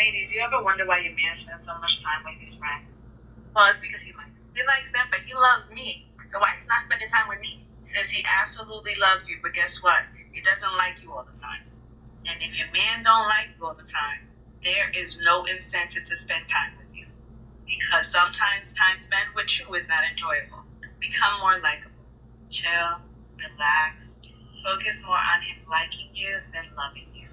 Ladies, do you ever wonder why your man spends so much time with his friends? Well, it's because he likes them, but he loves me. So why he's not spending time with me? Since he absolutely loves you, but guess what? He doesn't like you all the time. And if your man don't like you all the time, there is no incentive to spend time with you. Because sometimes time spent with you is not enjoyable. Become more likable. Chill, relax, focus more on him liking you than loving you.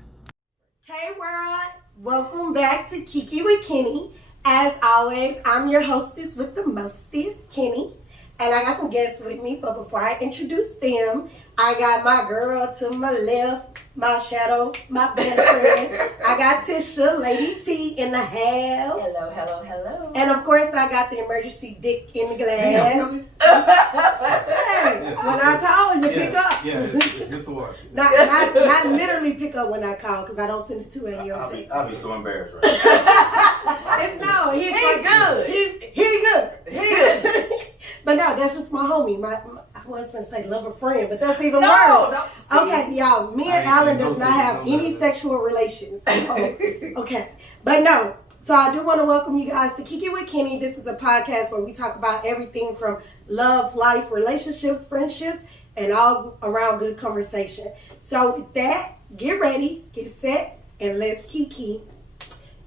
Hey world, welcome back to Kiki with Kenny. As always, I'm your hostess with the mostest, Kenny. And I got some guests with me, but before I introduce them, I got my girl to my left, my shadow, my best friend. I got Tisha, Lady T in the house. Hello, hello, hello. And of course, I got the emergency dick in the glass. Really? Hey, when I call, you pick up. Yeah, it's Mr. Washington. Not literally pick up when I call, because I don't send it to a.m. I'll be so embarrassed right now. It's no, He good. He good. But no, that's just my homie. I was gonna say lover friend, but that's even worse. Okay, y'all. Me and Alan does not have any sexual relations. Okay, but no. So I do want to welcome you guys to Kiki with Kenny. This is a podcast where we talk about everything from love, life, relationships, friendships, and all around good conversation. So with that, get ready, get set, and let's Kiki.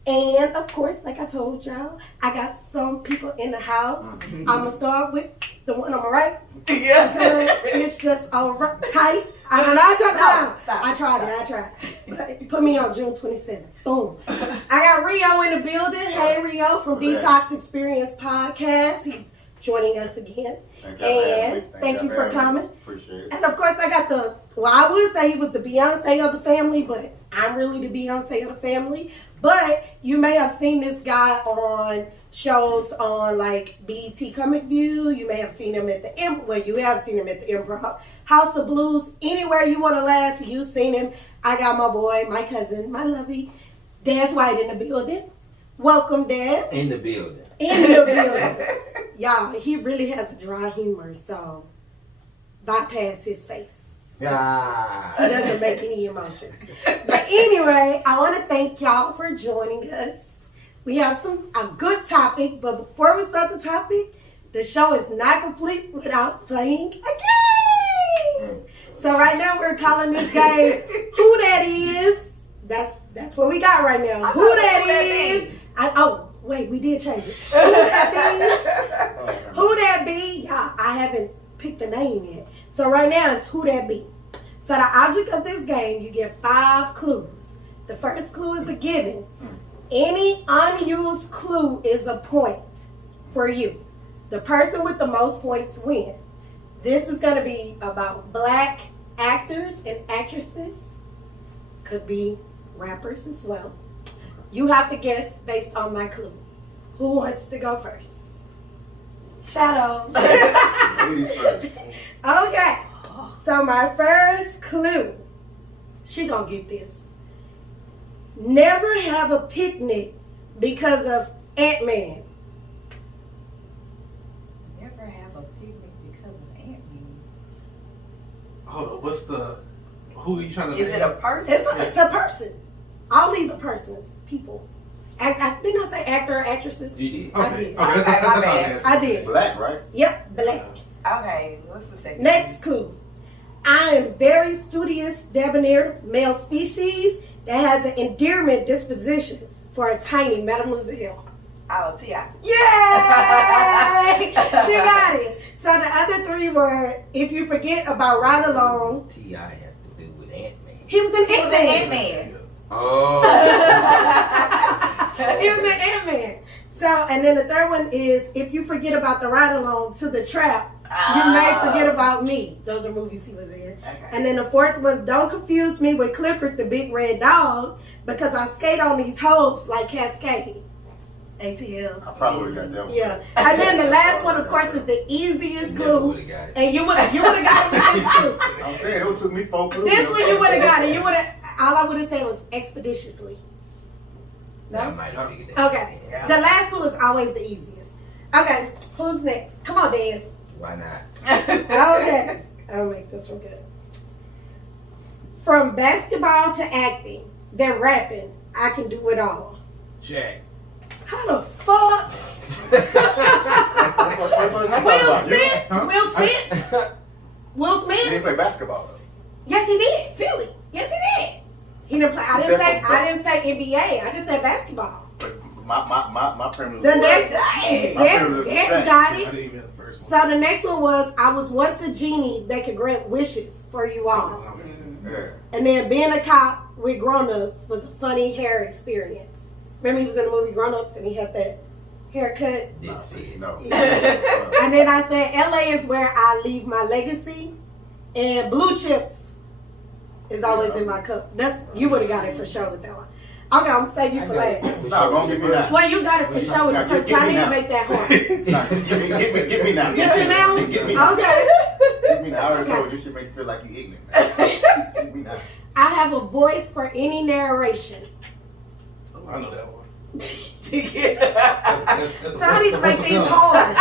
And of course, like I told y'all, I got some people in the house. I'm gonna start with the one on my right. Yeah. Because it's just all right, tight. I tried. But put me on June 27th. Boom. I got Rio in the building. Hey, Rio from Detox Xperience podcast. He's joining us again. Thank you for coming. Appreciate it. And of course, I got I would say he was the Beyonce of the family, but I'm really the Beyonce of the family. But you may have seen this guy on shows on like BET Comic View. You may have seen him at the you have seen him at the Improv, House of Blues. Anywhere you want to laugh, you've seen him. I got my boy, my cousin, my lovey, Dezz White in the building. Welcome, Dezz. In the building. Y'all, he really has a dry humor, so bypass his face. He doesn't make any emotions. But anyway, I want to thank y'all for joining us. We have a good topic, but before we start the topic, the show is not complete without playing a game. So right now we're calling this game Who That Is. That's what we got right now. Who That Is. Wait, we did change it. Who That Be? Who That Be? Y'all, I haven't picked the name yet. So right now it's Who That Be. So the object of this game, you get 5 clues. The first clue is a given. Any unused clue is a point for you. The person with the most points win. This is going to be about black actors and actresses. Could be rappers as well. You have to guess based on my clue. Who wants to go first? Shadow. Ladies first. Okay. So my first clue. She gonna get this. Never have a picnic because of Ant-Man. Never have a picnic because of Ant-Man. Hold on, who are you trying to Is it a person? It's a person. All these are persons, people. I think I say actor or actresses. You did. I Okay, did. that's my all bad. the answer. I did. Black, right? Yep, black. Okay, what's the second? Next clue. I am very studious, debonair male species that has an endearment disposition for a tiny mademoiselle. Oh, T.I. Yay! She got it. So the other 3 were, if you forget about Ride Along. T.I. had to do with Ant-Man. He was an He was an Ant-Man. Ant-Man. Oh. He was an Ant-Man. So, and then the third one is, if you forget about the Ride Along to the Trap, you may forget about me. Those are movies he was in. Okay. And then the 4th was, don't confuse me with Clifford the Big Red Dog, because I skate on these hoes like Cascade. ATL. I probably would have got that one. Yeah. And then the last one, of course, is the easiest Never clue. would've got it. And you would have got it with this clue. I'm saying it took me 4 clues. This one you would have got it. All I would have said was expeditiously. I No? might have figured that. Okay. The last clue is always the easiest. Okay. Who's next? Come on, Dezz. Why not? Okay. I'll make this one good. From basketball to acting, then rapping, I can do it all. Jack. How the fuck? Will Smith? Huh? Will Smith? Will He Smith? didn't play basketball though. Yes, he did. Philly. Yes, he did. He didn't play. I didn't say NBA. I just said basketball. But my premise The was next, Shaq. got I it. didn't even have the first one. So the next one was, I was once a genie that could grant wishes for you all. Yeah. And then being a cop with grown-ups was a funny hair experience. Remember he was in the movie Grown Ups and he had that haircut? Didn't see it. No. And then I said, LA is where I leave my legacy. And blue chips is always in my cup. You would have got it for sure with that one. Okay, I'm going to save you for last. No, don't give me that. Well, you got it for sure with the Now, first give time. I me need to now. make that hard. Get me now. Get you now? Get me now. Okay. Get me now. I already told you should make you feel like you ignorant. Get me now. I have a voice for any narration. Oh, I know that one. So I need to make these hard.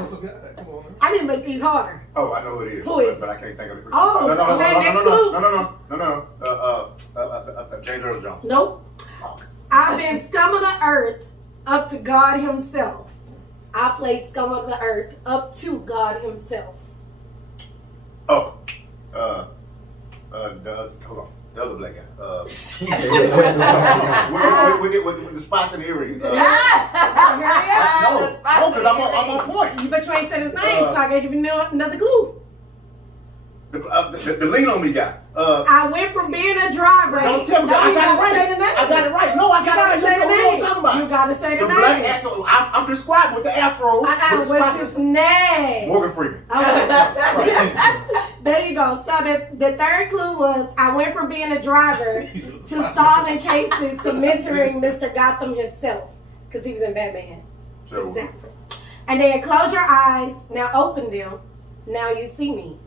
What's up, guy? Come on, man. I didn't make these harder. Oh, I know who it is. Who is But I can't think of the person. Oh, okay, next clue. No. James Earl Jones. Nope. I've been scum of the earth up to God himself. I played scum of the earth up to God himself. Oh, hold on. The other black guy. With the spots and the earrings. No, because I'm on point. But you ain't said his name, so I gave you another clue. The lean on me guy. I went from being a driver. Don't tell me. I got it right. I got it right. No, I got it right. Say the You know what I'm talking name. about. You gotta say the The black name. actor. I'm describing with the afro. What's his name? Morgan Freeman. Okay. There you go. So the third clue was, I went from being a driver to solving cases to mentoring Mr. Gotham himself, because he was in Batman. So, Exactly. And then close your eyes. Now open them. Now you see me.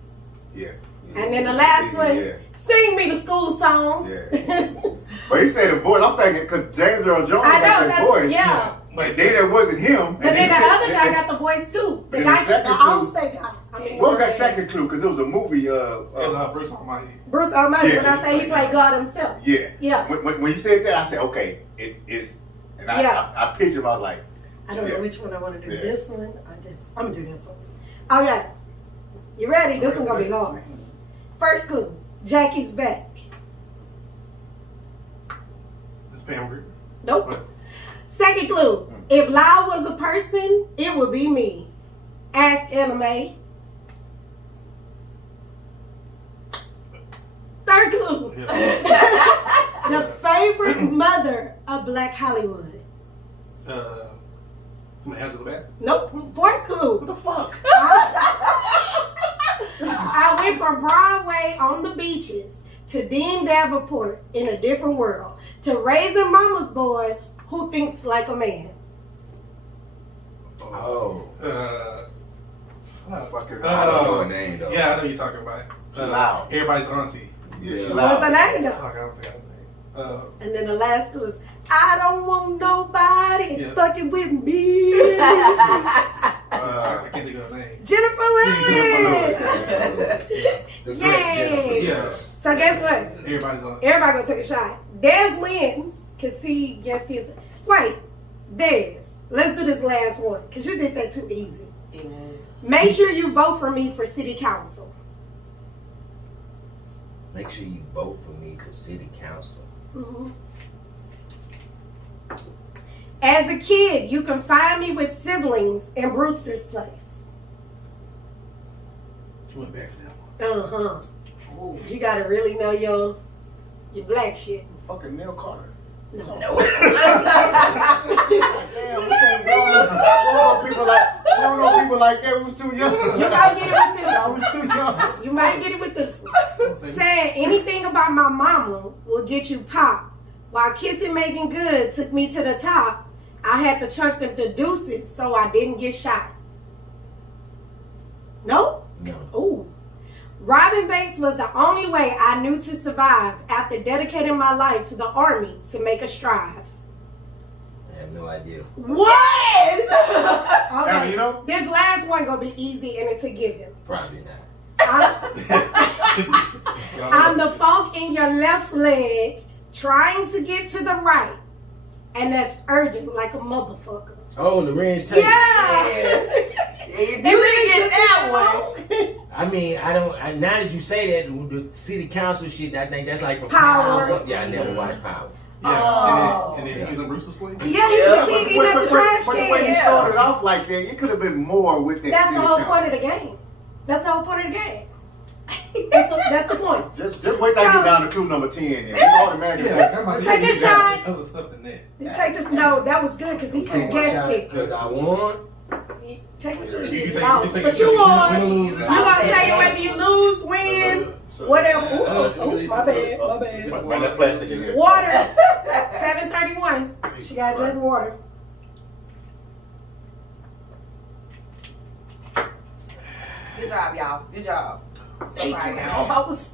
yeah. And then the last one, Yeah. sing me the school song. Yeah. But he said the voice. I'm thinking because James Earl Jones I know, got that that's, voice. yeah. But then it wasn't him. But then the other guy got the voice too. The Then guy, the second the clue- Allstate guy. I mean, What was that second clue? Because it was a movie. It was Bruce Almighty. Bruce Almighty. Yeah. When I say he played God himself. Yeah. Yeah. When you said that, I said, okay, it's. And I pictured him. I was like, I don't know Yeah. which one I want to do. Yeah. This one or this. I'm gonna do this one. Okay. You ready? This one gonna be hard. First clue. Jackie's back. This Pam Grier. Nope. What? Second clue. If Lau was a person, it would be me. Ask Anime. Third clue. Yeah. The favorite mother of Black Hollywood. Angela Bassett. Nope. Fourth clue. what the fuck? I went from Broadway on the beaches to Dean Davenport in a different world to raising mama's boys who thinks like a man. Oh. Fucking. I don't know her name though. Yeah, I know you're talking about. She loud. Everybody's auntie. Yeah, she What's loud. her name though? Fuck, I don't forget her name. And then the last clue is, I don't want nobody Yeah. fucking with me. I can't think of her name. Jennifer Lewis. The great Yay. Jennifer. Yeah. So guess what? Everybody's auntie. Everybody gonna take a shot. Dezz wins because he guessed his. Wait, Dezz. Let's do this last one because you did that too easy. Make sure you vote for me for city council. Make sure you vote for me for city council. Mhm. As a kid, you can find me with siblings in Brewster's Place. She went back for that one. Uh-huh. You gotta really know your black shit. Fucking Neil Carter. No. Damn, we can't know people like we don't know people like that. We was too young. You might get it with this I one. was too young. You might get it with this one. Saying anything about my mama will get you popped. While kissing Megan Good took me to the top, I had to chunk them to deuces so I didn't get shot. No? No. Ooh. Robbing banks was the only way I knew to survive after dedicating my life to the army to make a strive. I have no idea. What? Now, Okay. you know, This last one gonna be easy and it's a given. Probably not. I'm the funk in your left leg, trying to get to the right. and that's urgent, like a motherfucker. Oh, the Range tape. Yeah. You didn't get that one. I mean, now that you say that, the city council shit, I think that's like from Power. or something. Yeah, I never watched Power. Yeah, Oh. and then he was in Bruce's place. Yeah, he was a kid eating at the trash But the way you can. started off like that, it could have been more with that. That's the city whole council. point of the game. That's the whole point of the game. That's the point. Just wait till I get down to clue number 10. And it's automatically. Take a shot. Other stuff than that. You take this. No, that was good because he couldn't guess it. Because I won. Technically, You you take- lost, you take but a you shot. won. You You lose. gonna tell you whether you lose, win, whatever. Oh, my bad, my bad. Run that plastic in here. Water. 7:31. She got to drink water. Good job, y'all. Good job. Thank Sorry, you. y'all. I was.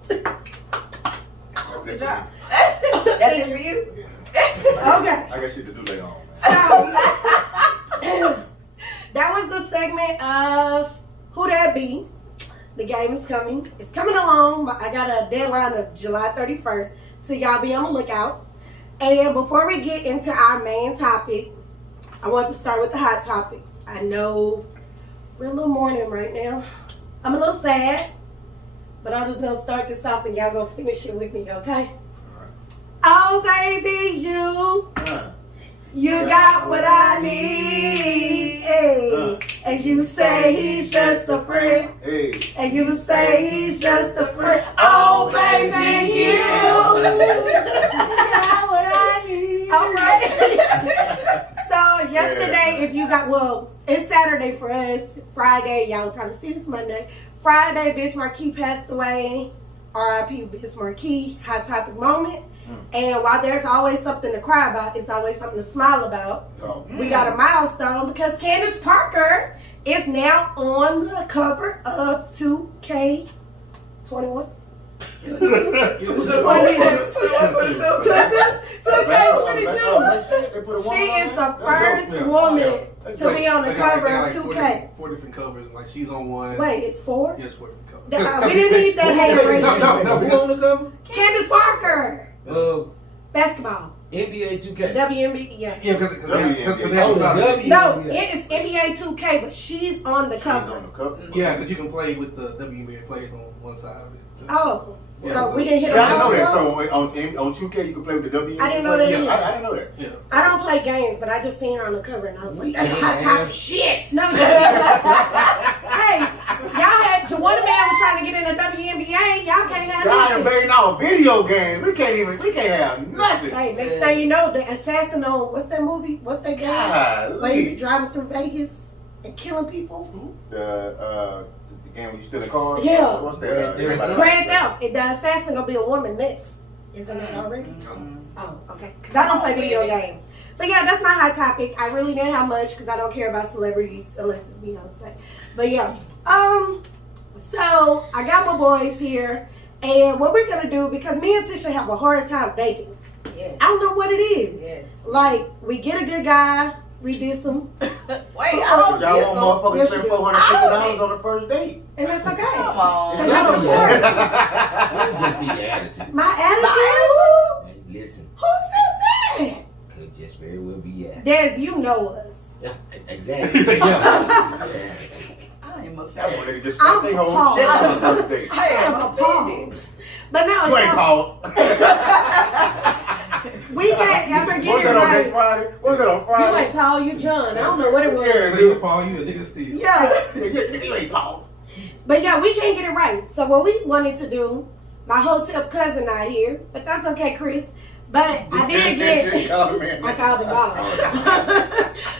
Good job. That's it for you? Okay. I got shit to do later on. So that was the segment of Who That Be. The game is coming. It's coming along. I got a deadline of July 31st, so y'all be on the lookout. And before we get into our main topic, I want to start with the hot topics. I know we're a little mourning right now. I'm a little sad, but I'm just gonna start this off and y'all gonna finish it with me, okay? Oh baby, you got what I need. Hey. And you say he's just a friend. Hey. And you say he's just a friend. Oh baby, you got what I need. All right. So yesterday, if you got, well, it's Saturday for us. Friday, y'all will probably see this Monday. Friday, Biz Marquis passed away. R.I.P. Biz Marquis. Hot topic moment. And while there's always something to cry about, it's always something to smile about. Oh. We got a milestone because Candace Parker is now on the cover of 2K21. 22? 2K22. She is the first woman to be on the cover of 2K. 4 different covers. Like she's on one. Wait, it's 4? Yes, 4 different covers. We didn't need that hate ratio. No, Who on the cover? Candace Parker. Basketball. NBA 2K. WNBA, yeah. Yeah, because they Oh, have the W. No, it is NBA 2K, but she's on the She's cover. on the cover. Yeah, because you can play with the WNBA players on one side of it. Too. Oh, so Yeah, we didn't hit Yeah, a I didn't know that. milestone? So on 2K, you can play with the W. I didn't know that Yeah, either. I didn't know that. Yeah. I don't play games, but I just seen her on the cover and I was like, that's a hot Ain't topic. have shit. No, hey, y'all had Juwanna Man was trying to get in the WNBA. Y'all can't have Y'all nothing. invading our video games. We can't have nothing. Hey, next thing you know, the assassin on what's that movie? What's that game? Where you be Golly. driving through Vegas and killing people? The game when you steal a car. Yeah. What's that? Grand Theft. The assassin gonna be a woman next. Isn't it already? Oh, okay. Because I don't play video games. But yeah, that's my hot topic. I really didn't have much because I don't care about celebrities unless it's Beyonce. But yeah. So I got my boys here. And what we're gonna do, because me and Tisha have a hard time dating. Yes. I don't know what it is. Yes. Like, we get a good guy, we did some, Wait, I don't Y'all get want some. motherfuckers Yes, spend you do. $450 on the first date. and that's okay. Come on. Because I don't care. Could just be your attitude. My attitude? Hey, listen, Who said that? could just very well be your attitude. Dez, you know us. Yeah, exactly. Yeah. I am That offended. one nigga just I'm stuck their whole appalled. shit on the first date. I am appalled. offended. But no, You ain't so called. we can't ever What's get it that on next right. Friday? What's that on You Friday? ain't Paul, you John. I don't know what it was. Yeah, So you Paul, you a nigga Steve. Yeah. You ain't called. But yeah, we can't get it right. So what we wanted to do, my hotel cousin not here, but that's okay, Chris. But I did get, I called him out.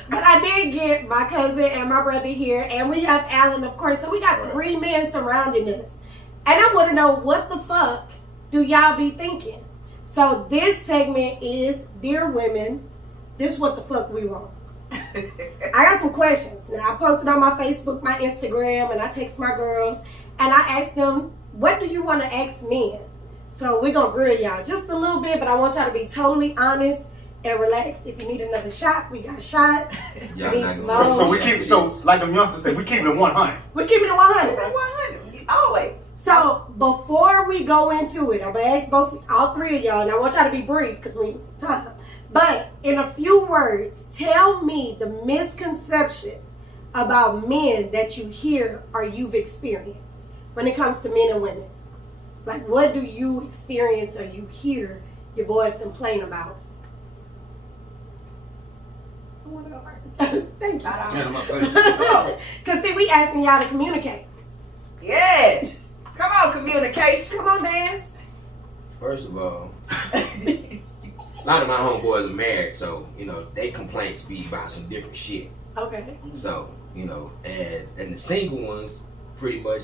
But I did get my cousin and my brother here, and we have Alan, of course. So we got 3 men surrounding us. And I want to know, what the fuck do y'all be thinking? So this segment is Dear Women, this what the fuck we want. I got some questions. Now, I posted on my Facebook, my Instagram, and I text my girls, and I asked them, what do you want to ask men? So we're going to grill y'all just a little bit, but I want y'all to be totally honest and relaxed. If you need another shot, we got shots. Y'all Need not some gonna- more. So we keep, so like them youngsters say, we keep it 100. We're keeping it 100. 100. Always. So before we go into it, I'm going to ask all 3 of y'all, and I want y'all to be brief because we time. But in a few words, tell me the misconception about men that you hear or you've experienced when it comes to men and women. Like, what do you experience or you hear your boys complain about? I want to go first. Thank you. Yeah, I'm not saying. Because, see, we asking y'all to communicate. Yes. Come on, communication. Come on, Dezz. First of all, a lot of my homeboys are married, so, they complaints be about some different shit. Okay. So, and the single ones, pretty much,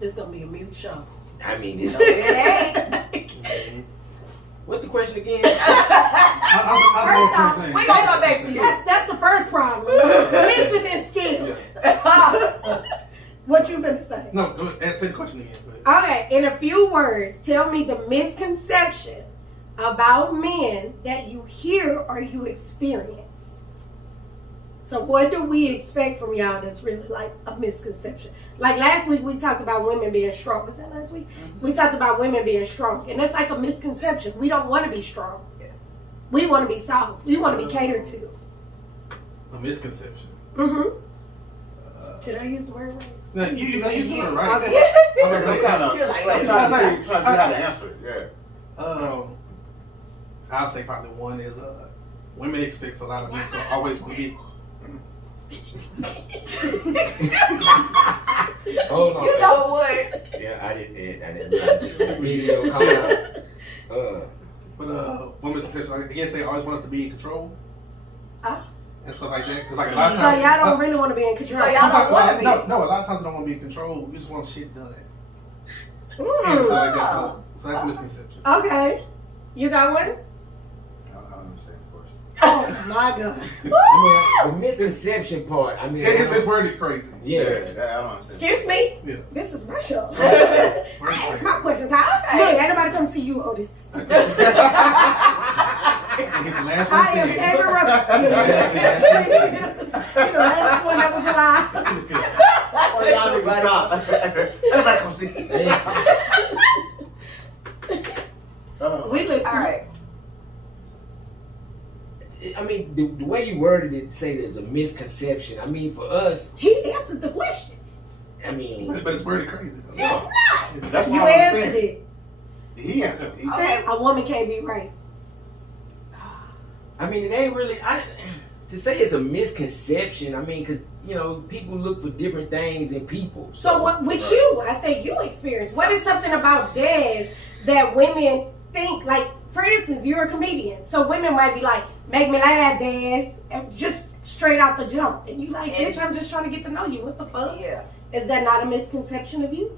This gonna be a mute show. I mean, it's... It ain't. What's the question again? First off, We gonna come back to you. That's the first problem. Listening skills. What you gonna say? No, say the question again. But. Okay, in a few words, tell me the misconception about men that you hear or you experience. So what do we expect from y'all that's really like a misconception? Like last week we talked about women being strong. Was that last week? Mm-hmm. We talked about women being strong. And that's like a misconception. We don't want to be strong. Yeah. We want to be soft. We want to be catered to. A misconception. Mm-hmm. Did I use the word right? No, you use the word right. Okay. I'm trying to see how to answer it. Yeah. I'll say probably one is women expect for a lot of men to always want to be. Hold on. You know what? Yeah, I didn't realize this video coming out. But women's exception, I guess they always want us to be in control. And stuff like that. Cause like a So lot of times, y'all don't really want to be in control. So y'all don't want to be. No, a lot of times we don't want to be in control. We just want shit done. And stuff like that. So that's a misconception. Okay. You got one? I don't understand the question. Oh my God. I mean, the misconception part. I mean, It's worded crazy. yeah. I don't understand. Excuse me? Yeah. This is my show. I ask my questions. Huh? Look, ain't nobody come see you, Otis. And he's the last one I am saying. ever You're the last one that was alive. Oh, y'all niggas stop. Everybody come see. We listen. All right. I mean, the way you worded it, say there's a misconception. I mean, for us, He answered the question. I mean, But it's worded crazy. It's not. That's You what I'm answered saying. it. He answered. He Okay. A woman can't be right. I mean, it ain't really. To say it's a misconception. I mean, because people look for different things in people. So what with you? I say you experience. What is something about Dezz that women think? Like, for instance, you're a comedian, so women might be like, "Make me laugh, Dezz," and just straight out the jump, and you like, "Bitch, I'm just trying to get to know you. What the fuck?" Yeah. Is that not a misconception of you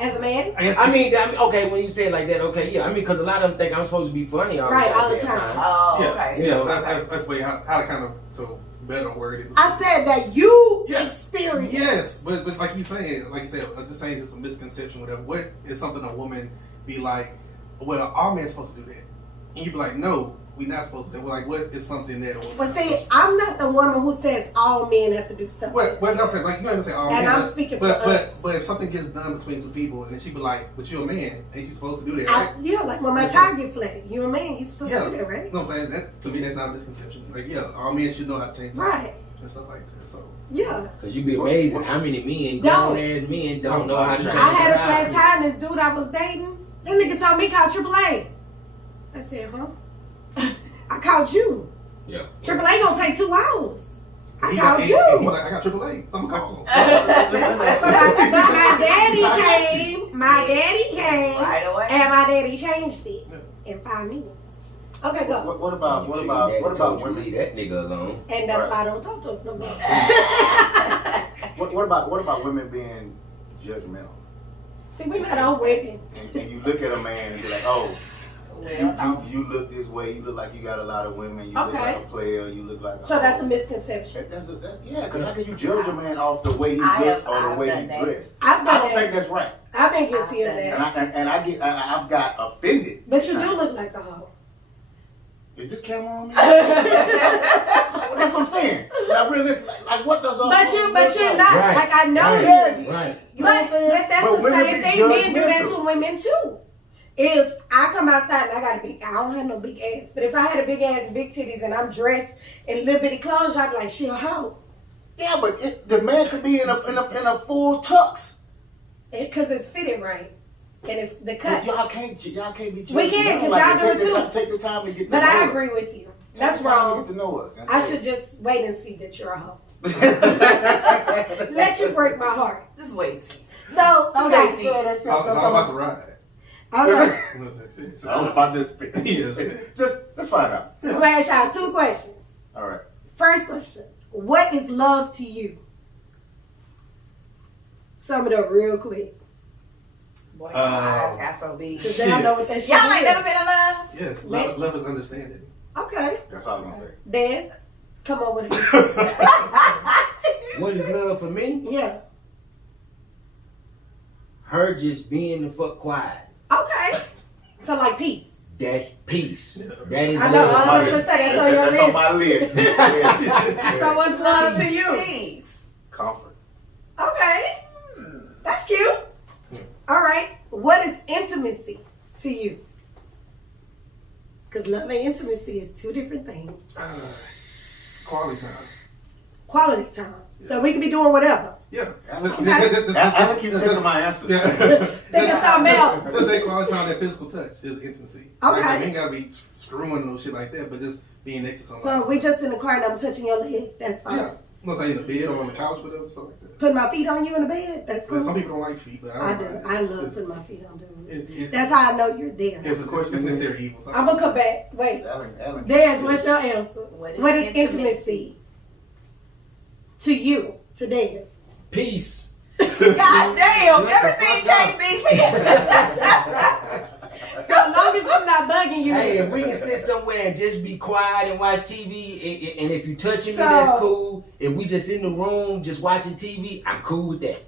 as a man? I mean, okay, when you say it like that, okay, yeah. I mean, because a lot of them think I'm supposed to be funny all Right, all the damn time. Oh, Yeah. okay. Yeah, Okay. that's way how to kind of so better word it. I said that you Yeah. experience. Yes, but like you said, I'm just saying it's just a misconception. Whatever. What is something a woman be like? Well, all men supposed to do that, and you be like, no, we not supposed to do that. Well, like, what is something that? But see, I'm not the woman who says all men have to do something. Well, no, I'm saying like you don't say all And men. I'm speaking but, for us. But if something gets done between two people, and then she be like, "But you're a man, ain't you supposed to do that?" Right? Yeah, like when my Yes, tire get flat. You're a man, you supposed to do that, right? You know what I'm saying? That to me, that's not a misconception. Like, yeah, all men should know how to change Right. and stuff like that. So Yeah. Because you'd be amazed at how many men, Don't. grown ass men, don't know how to change I had a their flat lives. tire and this dude I was dating, that nigga told me call AAA. I said, huh? I called you. Yeah. AAA gonna take 2 hours. I he called got, you. he like, I got AAA. So I'm gonna call him. But my daddy came. My daddy came. Right away. And my daddy changed it in 5 minutes. Okay, go. What about women? Leave that nigga alone. And that's why I don't talk to him no more. What about women being judgmental? See, we not all women. And you look at a man and be like, oh, Well, you look this way. You look like you got a lot of women. You look like a player. You look like. So that's a misconception. Yeah, because how can you judge a man off the way he I looks have- or the I've way done he that. dressed? I've I done don't think that. that's right. I've been guilty of I've done that. And I've got offended. But you do look like a hoe. Is this camera on me? That's what I'm saying. Like, realistic, like what does? But you're not. Right. Like I know Right. you. Right. You know what I'm saying? But that's But the women same be thing. Men do that judgmental. to women too. if I come outside and I don't have no big ass, but if I had a big ass and big titties and I'm dressed in little bitty clothes, I'd be like, she a hoe. Yeah, but the man could be in a full tux. Because it's fitted right. And it's the cut. But y'all can't be judging. We can, because y'all do it too. Take the time to get to But know I us. agree with you. Take That's the time to wrong. get to know us. I should just wait and see that you're a hoe. Let Let you break my heart. Just wait. See. So, okay. Okay. It's all about the ride. Okay. It's all about this. Yes. Let's find out. I'm going to ask y'all 2 questions. All right. First question. What is love to you? Sum it up real quick. Boy, my eyes got so big. Because they don't know what that shit Y'all ain't is. never been in love? Yes, love is understanding. Okay. That's all I'm gonna say. Dez, come on with it. What is love for me? Yeah. Her just being the fuck quiet. Okay. So, like, peace. That's peace. That is I know. love. I was going to say that's on your That's on list. my list. Yeah. So, what's love to you? Peace. Comfort. Okay. That's cute. All right. What is intimacy to you? Because love and intimacy is 2 different things. Quality time. Quality time. So we can be doing whatever. Yeah. I keep taking my answers. Think of something else. Just that quality time, that physical touch is intimacy. Okay. Like, we ain't gotta be screwing no shit like that, but just being next to somebody. So we just in the car and I'm touching your leg. That's fine. Yeah. I'm not saying in the bed or on the couch, whatever, something like that. Putting my feet on you in the bed. That's But some cool. people don't like feet, but I don't do. mind. I love putting my feet on dudes. It's That's how I know you're there. it's necessary evil. I'm gonna come back. Wait. Ellen, Dez, what's your answer? What is intimacy to you? To Dez. Peace. God damn, everything can't be peace. So long as I'm not bugging you. Hey, if we can sit somewhere and just be quiet and watch TV, and if you touching me, So- that's cool. If we just in the room just watching TV, I'm cool with that.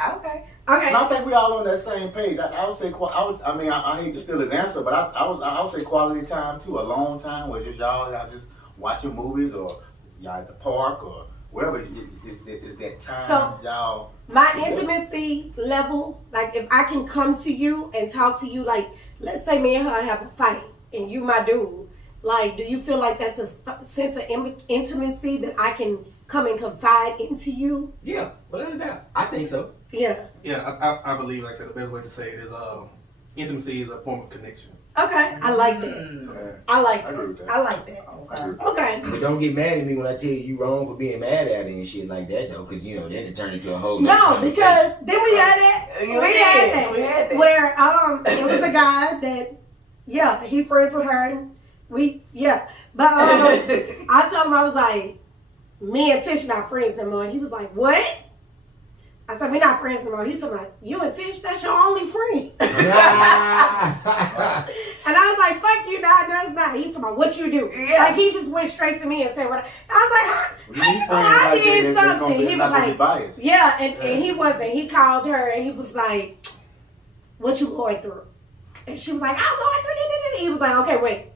Okay. Okay. And I think we all on that same page. I would say, I hate to steal his answer, but I would say quality time too. A long time where just y'all just watching movies or y'all at the park or wherever. It's that time So- y'all. My intimacy level, like if I can come to you and talk to you, like let's say me and her have a fight and you my dude, like do you feel like that's a sense of intimacy that I can come and confide into you? Yeah, without a doubt. I think so. Yeah. Yeah, I believe, like I said, the best way to say it is intimacy is a form of connection. Okay. I like that. I like I agree with that. that. I like that. Okay. But don't get mad at me when I tell you wrong for being mad at it and shit like that though, because you know then it turned into a whole. No, because then we had that. We We had had that. Where it was a guy that he friends with her and but I told him I was like, me and Tish not friends no more. And he was like, what? I said, we're not friends no more. He told me, you and Tish, that's your only friend. And I was like, fuck you, nah, that's not. He told me, what you do? Yeah. Like, he just went straight to me and said, what? I was like, how you know I did something? He was like, biased. yeah, and he wasn't. He called her and he was like, what you going through? And she was like, I'm going through this. He was like, okay, wait.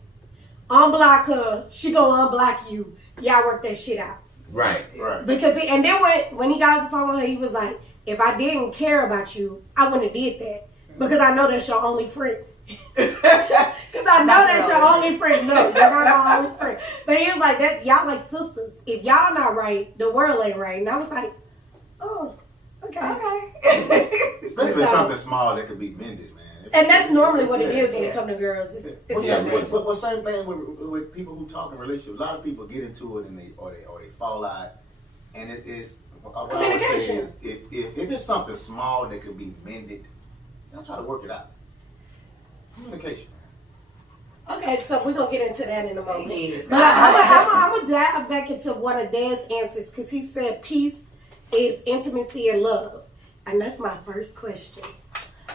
Unblock her. She gonna unblock you. Y'all work that shit out. Right. Because and then when he got off the phone with her, he was like, if I didn't care about you, I wouldn't have did that. Because I know that's your only friend. Because I know that's your only friend. No, you're not my only friend. But he was like, that y'all like sisters. If y'all not right, the world ain't right. And I was like, oh, okay. Especially something small that could be mended, man. And that's normally what it is when it comes to girls. Well, same thing with people who talk in relationships. A lot of people get into it and they fall out, and it is what communication. I would say is if it's something small that could be mended, y'all try to work it out. Communication. Okay, so we're going to get into that in a moment. Yes. But I'm going to dive back into one of Dad's answers because he said peace is intimacy and love. And that's my first question.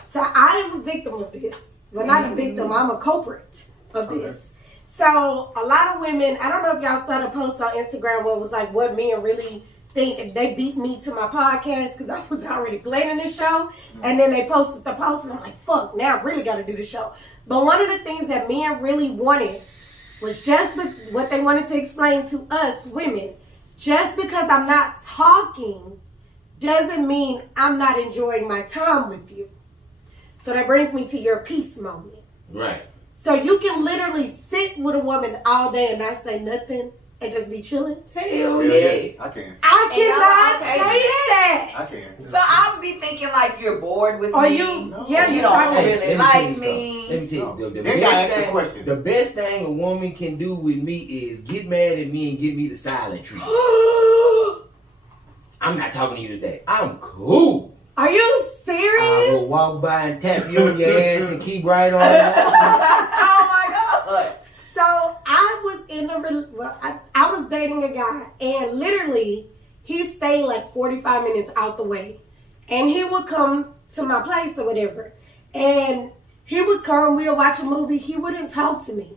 So I am a victim of this. Well, not a victim, I'm a culprit of this. So a lot of women, I don't know if y'all saw the post on Instagram where it was like what men really think, and they beat me to my podcast because I was already planning this show. And then they posted the post and I'm like, fuck, now I really got to do the show. But one of the things that men really wanted was just what they wanted to explain to us women. Just because I'm not talking doesn't mean I'm not enjoying my time with you. So that brings me to your peace moment. Right. So you can literally sit with a woman all day and not say nothing and just be chilling? Hell yeah. I can. I cannot okay. say that. I can. So I'll be thinking like you're bored with Or me. you, No. yeah, You you don't talking. really like me. Let me tell you, the Then you gotta best ask the thing, question. the best thing a woman can do with me is get mad at me and give me the silent treatment. I'm not talking to you today. I'm cool. Are you I will serious? walk by and tap you on your ass and keep right on. Oh my God. So I was in I was dating a guy, and literally he stayed like 45 minutes out the way, and he would come to my place or whatever, and he would come, we'll watch a movie, he wouldn't talk to me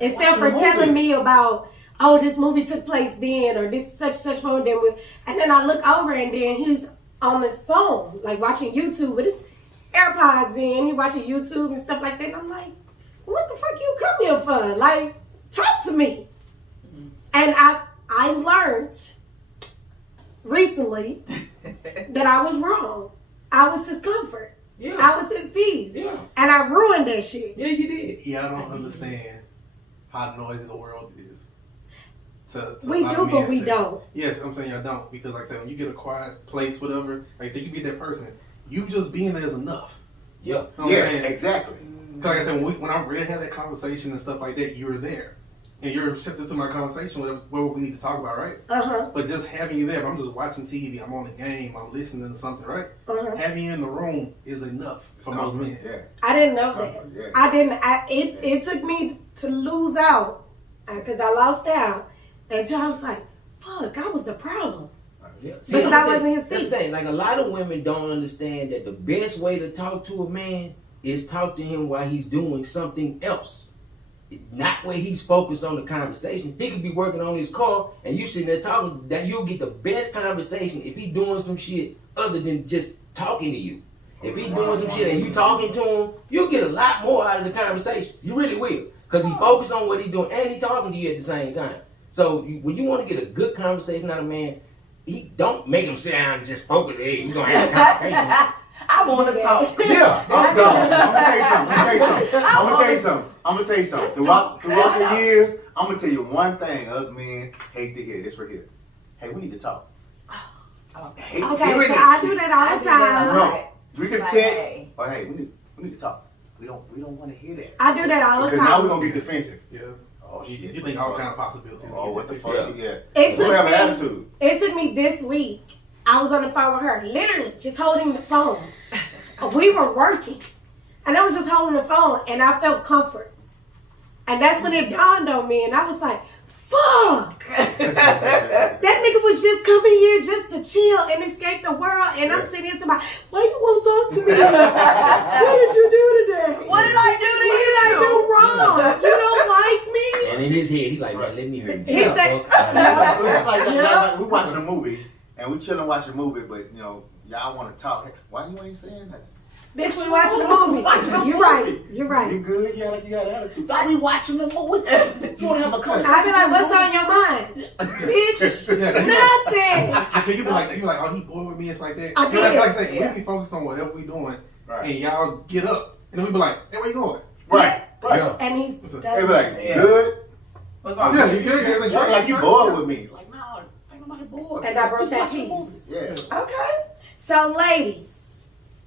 except for telling me about, oh, this movie took place then, or this such moment, and then I look over and then he's on his phone like watching YouTube with his AirPods in, he watching YouTube and stuff like that, and I'm like, what the fuck you come here for? Like, talk to me. And I learned recently that I was wrong. I was his comfort. Yeah. I was his peace. Yeah. And I ruined that shit. Yeah, you did. Yeah, I don't understand how noisy the world is. We do, but we don't. Yes, I'm saying I don't. Because like I said, when you get a quiet place, whatever, like I said, you be that person. You just being there is enough. Yeah. You know what I'm Yeah, saying? exactly. Because like I said, when I really had that conversation and stuff like that, you were there. And you're receptive to my conversation, what we need to talk about, right? Uh-huh. But just having you there, if I'm just watching TV, I'm on the game, I'm listening to something, right? Uh-huh. Having you in the room is enough for most men. Yeah. I didn't know that. Comfort, yeah. I didn't. It took me to lose out because I lost out until I was like, fuck, I was the problem. Yeah. Because I wasn't his That's peace. the thing. Like, a lot of women don't understand that the best way to talk to a man is talk to him while he's doing something else. Not where he's focused on the conversation. He could be working on his car and you sitting there talking. That you'll get the best conversation if he's doing some shit other than just talking to you. If he's doing some shit and you talking to him, you'll get a lot more out of the conversation. You really will. Because he focused on what he's doing and he talking to you at the same time. So when you want to get a good conversation out of a man, he don't make him sit down and just focus. Hey, we're going to have a conversation. I want to talk. Yeah, I'm gonna tell you something. Throughout the years, I'm gonna tell you one thing us men hate to hear. This right here. Hey, we need to talk. Okay, so I do that all the time. No, we can Like, text. hey. Or hey, we need to talk. We don't want to hear that. I do that all the Because now we're time. gonna get defensive. Yeah. Oh shit. You think all kind of possibilities. Oh, what the fuck? Yeah. Yeah. It We took have an me- attitude. It took me this week. I was on the phone with her, literally just holding the phone. We were working, and I was just holding the phone, and I felt comfort. And that's when it dawned on me, and I was like, fuck. That nigga was just coming here just to chill and escape the world, and I'm sitting here to my, why you won't talk to me? What did you do today? What did I do to What did I do wrong? You don't like me? And in his head, he's like, man, let me hear you. He said- It's like that. Yeah. Like we watching a movie and we chilling watching a movie, but you know y'all want to talk. Hey, why you ain't saying nothing? Bitch, we watching a movie. You're right. You're right. You good? Yeah, like you got an attitude. Why we watching the movie? You want to have a conversation? I feel like, what's on your mind? Bitch, nothing. Because you be like, oh, he bored with me. It's like that. I did. Like I say, we be focused on whatever we doing, Right. and y'all get up, and then we be like, hey, where you going? Right. Yeah. And he's They be like, good. What's wrong? Yeah, you good? Everything's Like, right. you bored with me. Like, no, ain't nobody bored. And I broke Just that watch a cheese. movie. Yeah. okay. So, ladies,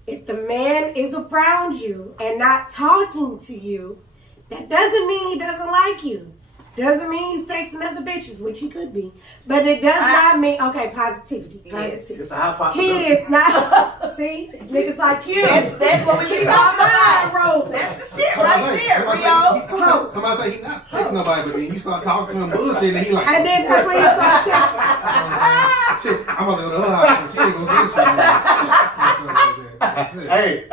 if the man is around you and not talking to you, that doesn't mean he doesn't like you. Doesn't mean he's texting other bitches, which he could be. But it does not mean, okay, positivity. Positivity. It's a high He possibility. is not, see, it's niggas like you. That's what we Keep keep our talking mind about. rolling. That's the shit right there, Rio. Come on, say he not texting nobody, but then you start talking to him bullshit, and he like, And then that's when you start texting. shit, I'm about to go to her house, and she ain't gonna say shit. Hey,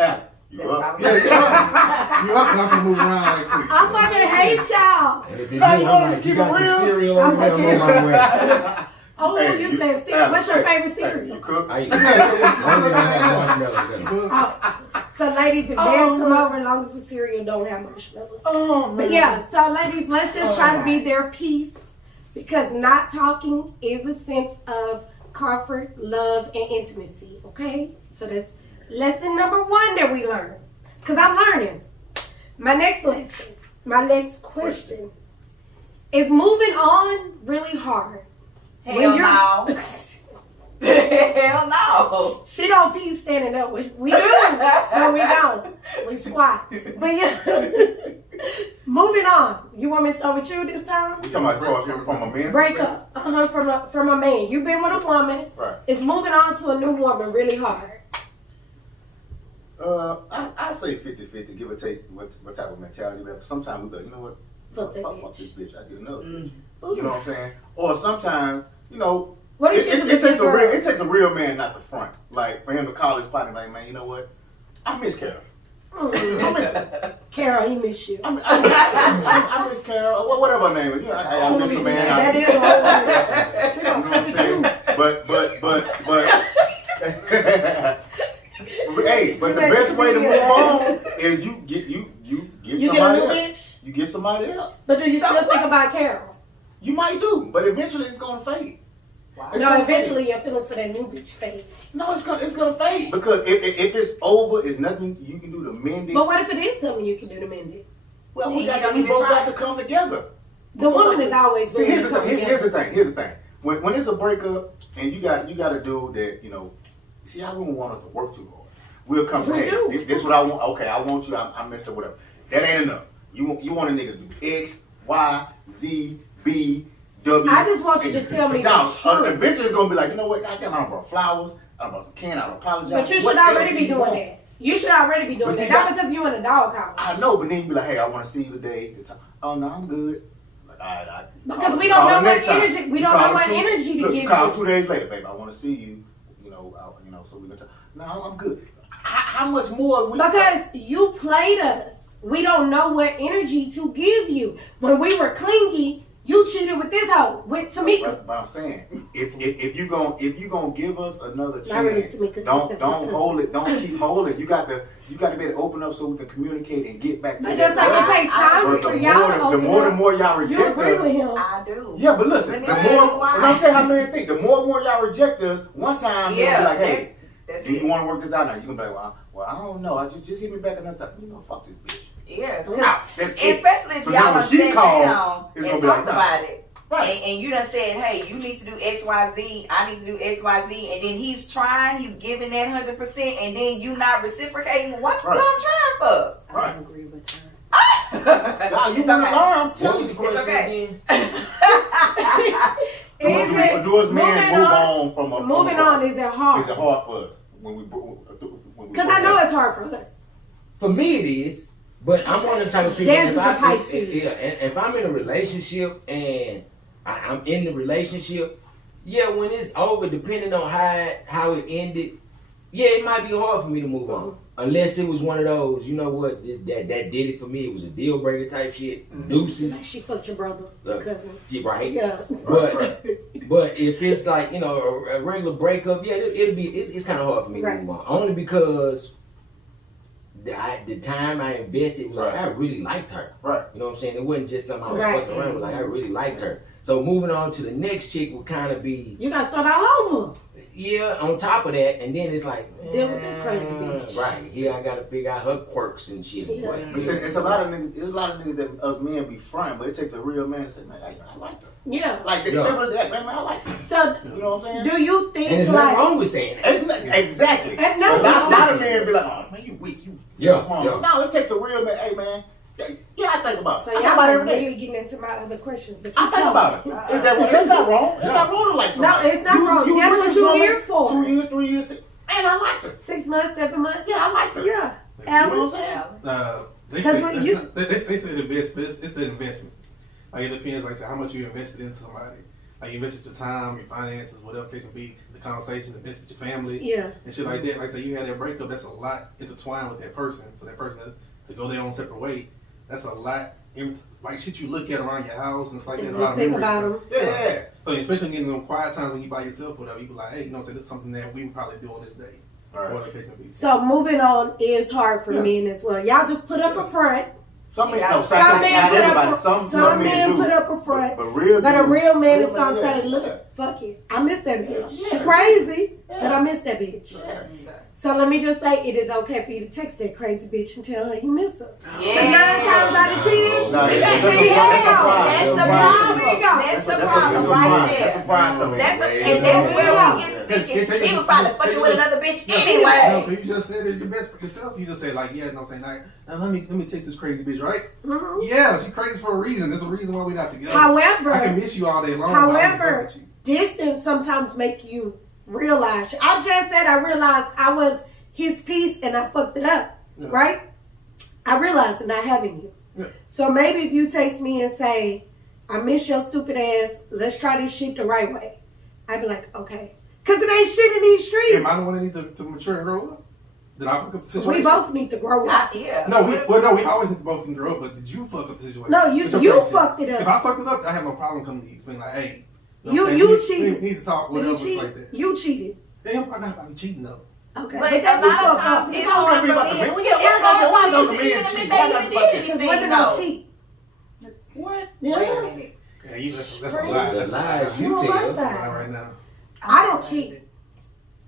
you up? Yeah, you up, and I'm gonna move around like quick. I fucking hate y'all. And if it's Hey, you, you I'm wanna like, keep you got it some real? cereal over there, I'm on my way. Oh, Hey, you said cereal. What's your favorite Hey, cereal? you cook? I ain't gonna have marshmallows in it. Oh, so ladies, if dads come over, as long as the cereal don't have marshmallows. Oh, But yeah, so ladies, let's just try to be their peace, because not talking is a sense of comfort, love, and intimacy. Okay, so that's lesson number 1 that we learned. Because I'm learning. My next question is moving on really hard. Hell no. Hell no. She don't be standing up. We do. No, we don't. We squat. But yeah. Moving on. You want me to start with you this time? You talking about from a man? Break up. From a man. You've been with a woman. Right. It's moving on to a new woman really hard. I say 50-50, give or take what type of mentality we have. Sometimes we be like, you know what? Fuck that Fuck bitch. this bitch. I get another bitch. Ooh. You know what I'm saying? Or sometimes, you know, What is it takes a real man not the front. Like for him to call his partner, like, man, you know what? I miss Carol. I miss her. Carol, he miss you. I miss Carol, or whatever her name is. You know, I miss her, man. That is a whole You know what I'm saying? Hey, but the best way to move on is you get get a somebody new else. bitch? You get somebody else. But do you still think about Carol? You might do, but eventually it's gonna fade. Wow. It's No, gonna eventually fade. your feelings for that new bitch fades. No, it's gonna fade because if it's over, it's nothing you can do to mend it. But what if it is something you can do to mend it? Well, You don't we even both try. got to come together. The woman is always See, willing here's to the come thing. together. Here's the thing. When it's a breakup and you got a dude that see, I wouldn't want us to work too hard. We'll come to We hey, do. this what I want. Okay, I want you. I messed up. Whatever. That ain't enough. You want a nigga to do X, Y, Z, B, W. I just want you to tell me the truth. Eventually, it's gonna be like, you know what? Goddamn, I done brought flowers. I done brought some candy. I apologize. But you should Whatever already be you doing want. that. You should already be doing But see, that. Not because you in a doghouse. I know, but then you be like, hey, I want to see you today. Oh no, I'm good. Like, all right, Because we don't know what energy. We don't know what energy to give Call you. 2 days later, babe. I want to see you. So we gonna talk. No, I'm good. How much more? Because you played us. We don't know what energy to give you. When we were clingy, you cheated with this hoe, with Tamika. But I'm saying, if you gonna give us another Not really chance, Tamika, don't that's my hold it. Don't keep holding. You got to be able to open up so we can communicate and get back to But that just like level. it takes time But for the y'all to more open the up. more y'all reject You agree us. with him. I do. Yeah, but listen, Let me the tell you more, why. and I'll tell you how many think, the more y'all reject us, one time you'll be like, hey, that's do you it. want to work this out now? You can be like, well, I don't know. I just hit me back another time. You know, fuck this bitch. Yeah. No, that's it. Especially if So y'all then when done she sat called, down it's and gonna be like, talked nah. about it. Right. And you done said, hey, you need to do X, Y, Z. I need to do X, Y, Z. And then he's trying, he's giving that 100%, and then you not reciprocating. What Right. I'm trying for? Right. I agree with her. Nah, you It's want to okay. learn? I'm What telling was you. the question okay. again? Do us men move on from a Moving on, is it hard? Is it hard for us when we Because I know it's hard for us. For me, it is. But I'm one of the type of people. Dezz is a Pisces. If I'm in a relationship and I'm in the relationship, yeah, when it's over, depending on how it ended, yeah, it might be hard for me to move on. Unless it was one of those, you know what, that did it for me. It was a deal breaker type shit. Deuces. Like she fucked your brother, cousin. Yeah, right. Yeah. But if it's like, a regular breakup, yeah, it's kind of hard for me to move on. Only because the time I invested was like, I really liked her. Right. You know what I'm saying? It wasn't just something I was Right. fucking around with. Like, I really liked her. So moving on to the next chick would kind of be, You gotta start all over. yeah, on top of that. And then it's like, Deal with this crazy bitch. Right. Here I got to figure out her quirks and shit. Yeah. Boy. It's a lot of niggas. There's a lot of niggas that us men be front, but it takes a real man to say, man, I like her. Yeah. Like the Yeah. simple as that, man, I like her. So, You know what I'm saying? do you And think there's like nothing wrong with saying that. It's not, exactly. And no, a lot it's not. of men be like, oh man, you weak, you. Yeah, come on. yeah. No, it takes a real man. Hey man, yeah, I think about it. So I think y'all about it are every day. really getting into my other questions. But I keep think going. about it. That's not wrong. It's not wrong to like No, somebody. it's not wrong. That's with what this you're woman here for. 2 years, 3 years. Man, I liked her. 6 months, 7 months. Yeah, I liked her. Yeah. You know what Alan? I'm saying? They 'Cause say, when you- they say the best, but it's the investment. Like it depends, like I said, how much you invested into somebody. Like you invested your time, your finances, whatever case may be, the conversations, invested your family, Yeah. and shit like that. Like I said, you had that breakup, that's a lot intertwined with that person. So that person to go their own separate way, that's a lot. Like shit you look at around your house and stuff like that. It's a lot of Think memories. about them. Yeah. So especially getting them quiet times when you by yourself, whatever, you be like, hey, you know, say this is something that we would probably do on this day. Right. Whatever the case may be. So moving on is hard for Yeah. men as well. Y'all just put up a front Some men, Yeah. no, Some men not put everybody. up, Some men do. put up a front, But a real man is real gonna man, say, "Look, fuck it, I miss that bitch. Yeah. She crazy, but I miss that bitch." Yeah. So let me just say, it is okay for you to text that crazy bitch and tell her you miss her. Yeah. And 9 times out of 10, No, We that's got a to pride. That's the That's a problem. pride. That's the That's a problem pride. right That's a there. pride coming in. And that's where we get to thinking he was probably fucking with another bitch No, anyway. you just said it your best for yourself. You just said like, yeah, you know what I'm saying? Like, let me text this crazy bitch, right? Mhm. Yeah, she crazy for a reason. There's a reason why we not together. However, I can miss you all day long. but I don't However, fuck with you. distance sometimes make you realize. I just said I realized I was his piece and I fucked it up, Yeah. right? I realized not having you. Yeah. So maybe if you text me and say, I miss your stupid ass, let's try this shit the right way, I'd be like, okay. Because it ain't shit in these streets. Am I the one that need to mature and grow up? Did I fuck up the situation? We both need to grow up. Yeah. No, we always need to both grow up. But did you fuck up the situation? No, you With your you crazy fucked it shit? up. If I fucked it up, I have no problem coming to you, being like, hey, know You- what I'm you saying? cheated. We need to talk, When whatever, you it's like cheated, that. you cheated. Damn, I'm not about to be cheating though. Okay. But that a you lot of fucked times up. it's always hard be for about the men. men. We get- It's why hard don't for the men men to cheat? see Why that don't they the even did men Because anything. women No. don't cheat. What? Yeah. Wait a minute. Yeah, that's a Free. lie. That's a Lies lie. you You on my tell. That's a lie side. right now. I don't cheat.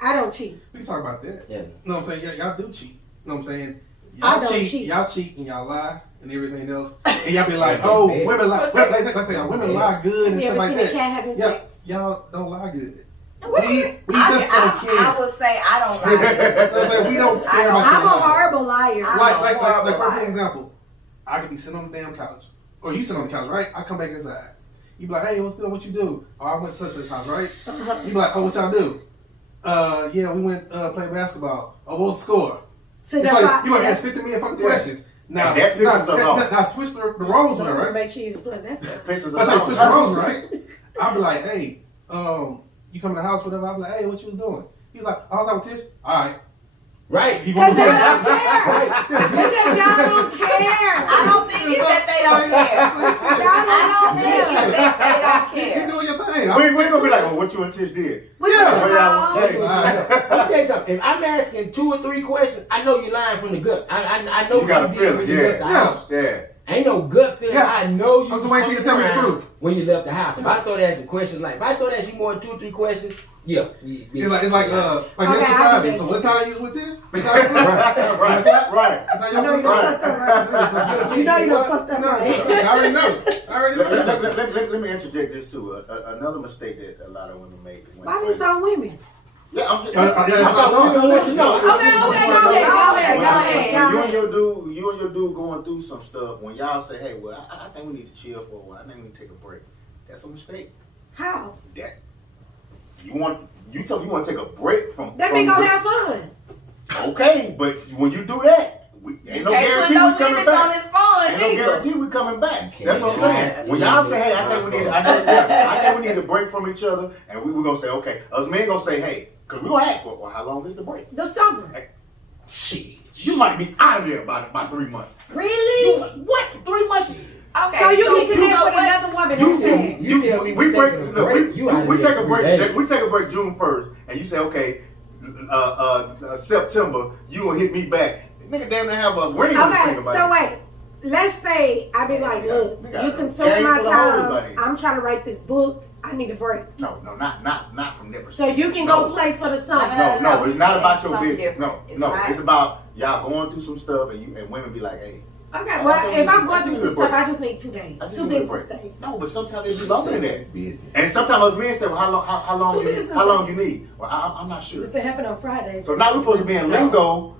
I don't cheat. We can talk about that. Yeah. You know what I'm saying? Y'all do cheat. You know what I'm saying? I Y'all don't cheat. cheat. Y'all cheat and y'all lie and everything else. And y'all be like, oh, women lie. Let's say women lie good and Have you shit ever like seen a that. cat having Yeah, sex? y'all don't lie good. What? We just don't care. I would say I don't You know like what I'm saying? We don't care about I'm a that lie. horrible liar. I'm Like horrible perfect liar. example. I could be sitting on the damn couch. Or you sit on the couch, right? I come back inside. You be like, hey, what's good? What you do? Oh, I went to such house, right? Uh-huh. You be like, oh, what y'all do? Yeah, we went play basketball. Oh, what's the score? So It's that's like, you want to why. ask 50 million fucking Yeah. questions. Now, And that pisses us off. now switch the roles with her, right? Make sure you explain that stuff. Pisses I us say off. switch the roles, right? I'll be like, hey, you come to the house, whatever. I'll be like, hey, what you was doing? He's like, I was out with Tish. All right. Right. He Because won't y'all say don't that. care. Because y'all don't care. I don't think it's that they don't care. I don't think it's that they don't You care. doing your thing. We ain't gonna be like, oh, what you and Tish did. We Yeah. don't know. Hey, let me tell you something. If I'm asking 2 or 3 questions, I know you're lying from the gut. I know You got a did feeling, when you yeah. left the house. Yeah. Ain't no gut feeling. Yeah. I know you. I'm just waiting for you to tell me the fucking truth. when you left the house. If I start asking questions like, if I start asking you more than 2 or 3 questions, yeah. It's like Okay, this I'll society. do So that what time you was with Tish? What time you was Right. Right. I know you done fucked up right. You know you done fucked up right. I already know. I already know. Let me interject this too. Another mistake that a lot of women make. Why this on women? Yeah, I'm just. I thought we gonna let you know. Okay, go ahead. You and your dude going through some stuff. When y'all say, "Hey, well, I think we need to chill for a while. I think we need to take a break." That's a mistake. How? That you want to take a break from. That mean go have fun. Okay, but when you do that, ain't no Can't guarantee put no we coming limits on back. his phone Ain't no either. guarantee we coming back. Okay. That's what I'm saying. When y'all say, "Hey, I think we need a break from each other," and we're gonna say, "Okay," us men gonna say, "Hey," because we gonna ask, "Well, how long is the break?" The summer. Shit, you might be out of there by 3 months. Really? What? 3 months? Okay, So you can know connect with what? another woman You instead. You tell me we we break. taking a Look, break, you out of we there take a 3 break. days. We take a break June 1st, and you say, "Okay, September, you gonna hit me back." Nigga, damn near have a ring on this Okay, thing about so it. wait. Let's say I be like, look, We got you a consume gang my full of hoes, time. buddy. I'm trying to write this book. I need a break. No, not from that So perspective. you can go play for the summer. No, it's not about your something business. different. No, not. it's about y'all going through some stuff, and women be like, "Hey." Okay, well, if I'm going I through just some need a stuff, break. I just need 2 days. I just 2 need a business break. days. No, but sometimes it be longer than that. Business. And sometimes us men say, "Well, how long 2 you business how long days. you need?" Well, I'm not sure. If it happened on Friday. So now we're supposed to be in lingo.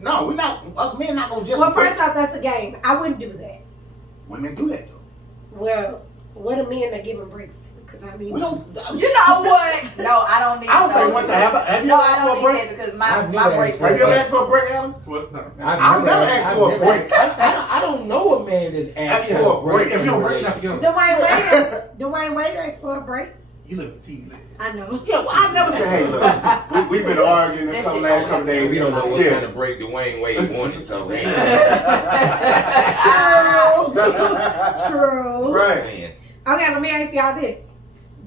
No, we're not. Us men not gonna just. Well, first off, that's a game. I wouldn't do that. Women do that though. Well, what are men that giving breaks to? Because I mean, We don't. You know what? No, I don't need. I don't think those. one time. Have you No, ever I asked for don't a need break? that because I've my never break. asked for Have you ever asked for a break, Alan? What? No. I've never asked for a break. I don't know a man that's asked Yeah, for a break. If you don't in a break, not relationship. together. Dwayne Wade asked for a break. You live in TV land. I know. Yeah, well, I never said, "Hey, look, we've been arguing That this shit last couple days." We don't know what Yeah. kind of break Dwayne Wade wanted, so ain't True. Right. saying. Okay, let me ask y'all this.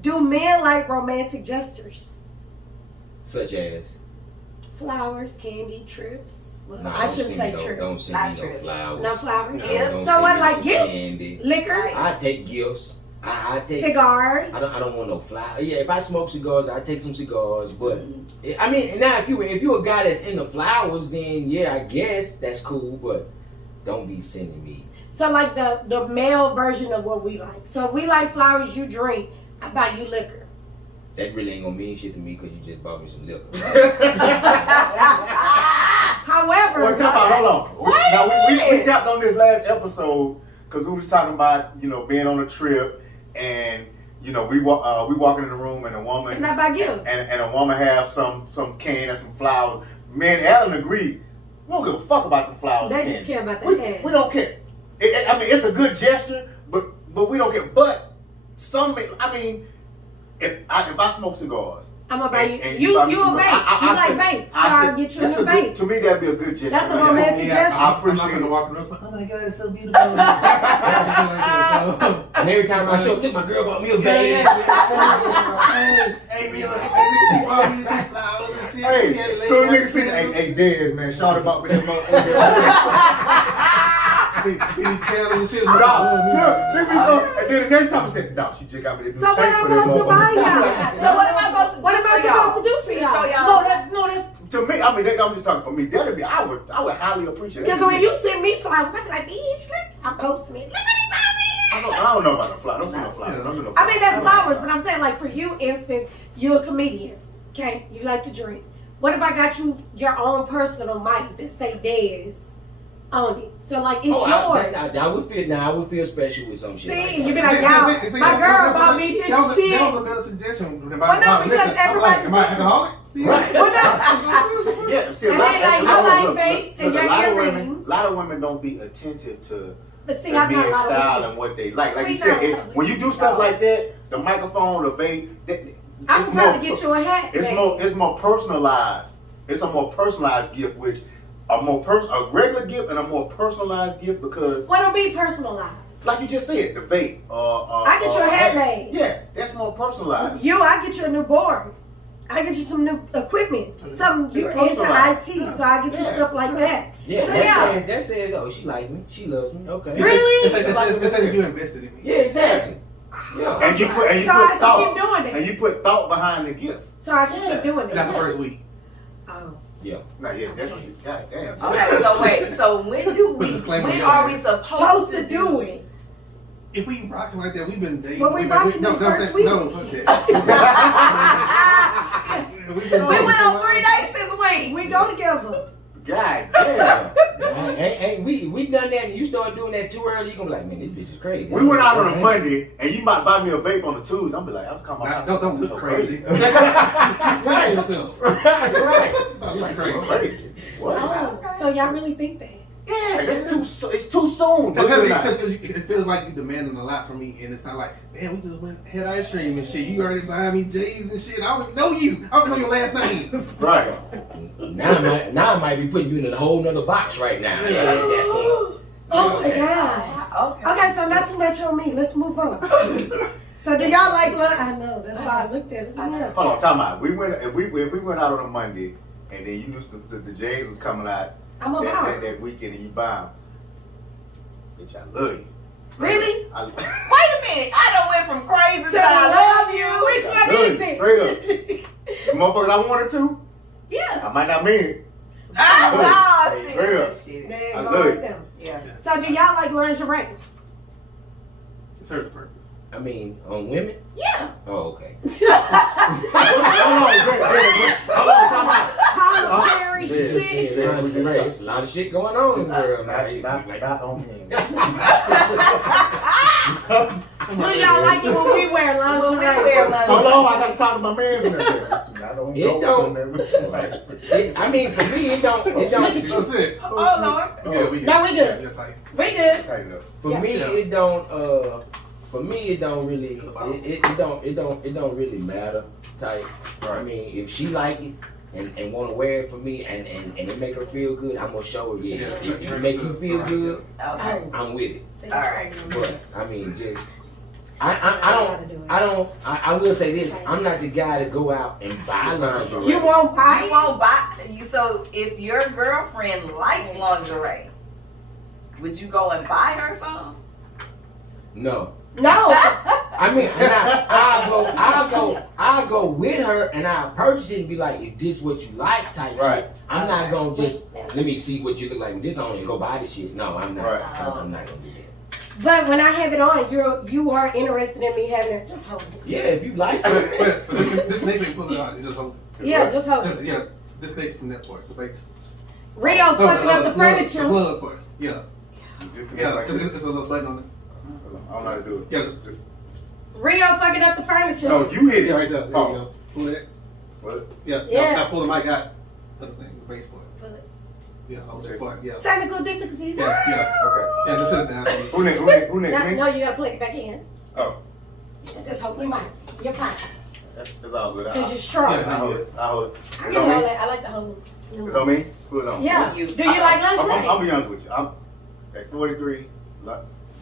Do men like romantic gestures? Such as Flowers, candy, trips, Well, Nah, I don't shouldn't send say me trips. don't send Not me no trips. flowers. No flowers. Gifts? Don't So send what, me like no gifts? candy. Liquor, Right. I take gifts. I take cigars. I don't want no flowers. Yeah, if I smoke cigars, I take some cigars. But I mean, now if you a guy that's into flowers, then yeah, I guess that's cool. But don't be sending me. So like the male version of what we like. So if we like flowers, you drink. I buy you liquor. That really ain't gonna mean shit to me because you just bought me some liquor. However, Well, hold on. We tapped on this last episode because we was talking about, you know, being on a trip and, you know, we walking in the room and a woman and I buy gifts. and a woman have some can and some flowers. Me and Alan agreed. We don't give a fuck about the flowers. They and just candy. care about the cash. We don't care. I mean, it's a good gesture, but we don't care. But if I smoke cigars, I'm gonna buy you. and You buy a me some- vape. You like vape, so I'll get you a new vape. To me, that'd be a good gesture. That's a romantic gesture. I I'm not appreciate gonna it. walk around like, oh my god, it's so beautiful. And every time I show up, look, my girl bought me a vape. Hey, me, she bought me some flowers and shit. She had Hey, to so lay nigga see, hey, Dezz, man, shout about me this motherfucker. See these candles and shit. Look, and then the next time I said, no, she just got me this new So what tape am for I this supposed to buy motherfucker. y'all? So what am I supposed to do What am I for y'all? supposed to do for To y'all? show y'all. No, that's To me, I mean, I'm just talking for me. That'd be, I would highly appreciate it. because when you send me flowers, I be like, bitch, look, I'm posting it. Look what he bought me. I don't know about the flower. Don't see no flower. Don't see no flower. I mean, that's flowers, but I'm saying, like, for you, instance, you're a comedian, okay? You like to drink. What if I got you your own personal mic that say Dezz on it? So, like, it's yours. I would feel special with some shit. See, like you that. be like, y'all, my girl bought me this shit. That was a better suggestion. Well, no, because everybody- Am I alcoholic? Right. Well, no. Yeah, see, And then, like, I like vapes and your earrings. A lot of women don't be attentive to But see, the I'm not men's a lot of style women. and what they like. Like We you said, not. when you do stuff like that, the microphone, the vape, I could probably get you a hat. It's made. more personalized. It's a more personalized gift, which a regular gift and a more personalized gift because, What'll be personalized? like you just said, the vape. I get you a hat made. Yeah, that's more personalized. I get you a new board. I get you some new equipment. Something you're into personalized. IT, so I get you stuff like that. Yeah, So that says, oh, she like me, she loves me. Okay. Really? It says you invested in me. Yeah, exactly. Yeah. And you put So I should keep doing it. and you put thought behind the gift. So I should keep doing it. Not the first week. Oh. Yeah. No, yeah, definitely. God damn. Okay, so wait. So when are we supposed to do it? If we rocking like that, we've been dating. Well, we rocking the first week. No, fuck We went on 3 dates this week. We go together. God damn. Hey, we done that and you start doing that too early, you gonna be like, man, this bitch is crazy. We went out on a Monday, and you might buy me a vape on a Tuesday. I'm be like, I'm coming out. Don't look crazy. Tell yourself. Stop looking crazy. What? Oh, so y'all really think that? Yeah, it's too soon. Believe it or not. Because it feels like you demanding a lot from me, and it's not like, man, we just had ice cream and shit. You already buying me J's and shit. I don't even know you. I don't know your last name. Right. Now I might be putting you in a whole nother box right now. Yeah, at that point. Oh my God. Okay. Okay, so not too much on me. Let's move on. So do y'all like lunch? I know. That's why I looked at it. Hold on, time out. We went out on a Monday, and then you knew the J's was coming out I'm a buy. that weekend, and you buy them. Bitch, I love you. Really? I Wait a minute. I done went from crazy So to I love you. Which one love is you. it? The motherfuckers I wanted to, Yeah. I might not mean it. Ah, see, Real. this shit. There you I go love right it. there. Yeah. So do y'all like lingerie? It serves a purpose. I mean, on women? Yeah. Oh, okay. Hold on, time out. Commentary shit. There's a lot of shit going on in the world now. Not on me. Do y'all like it when we wear When we lingerie? wear Hold lingerie. on, I gotta talk to my man in there. I don't It don't. I mean, for me, it don't. That's it. Oh, Lord. Yeah, we No, we good. Yeah, tight. We good. Tighten up. For Yeah. me, Yeah. it don't. For me, it don't really. It don't really matter. Type. I mean, if she like it and want to wear it for me and it make her feel good, I'm gonna show her. Yeah. Yeah, If it make you feel good, Okay. I'm with it. All right. But I mean, just I will say this. I'm not the guy to go out and buy lingerie. You won't buy? You won't buy. So if your girlfriend likes lingerie, would you go and buy her some? No. No. I mean, I'll go with her and I'll purchase it and be like, if this what you like type shit. I'm not gonna just let me see what you look like with this on and go buy this shit. No, I'm not. I'm not gonna do that. But when I have it on, you are interested in me having it. Just hold it. Yeah, if you like But it. this nigga pull it out. It's just hold. Yeah, just hold it. Yeah, disconnect from that part. The base. Rio fucking up the The furniture. plug part. Yeah. Just to Yeah. make It's a little button on it. I don't know how to do it. Yeah. Rio fucking up the furniture. No, you hit it. Yeah, right there. There you go. Pull it. What? Yeah. Yeah. Now pull the mic out. Other thing, the base part. Pull it. Yeah, hold that part. Yeah. Technical difficulties. Yeah. Okay. Yeah, just sit it down. Who next? Who next? Me? No, you gotta plug it back in. Oh, Just hold your mic. You're fine. that's all good. Because you're strong. Yeah. I hold it. I hold it. I It's can on hold me. it. I like to hold it. It's on me. Who is on? Yeah. You. Do you like lingerie? I'm gonna be honest with you. I'm at 43.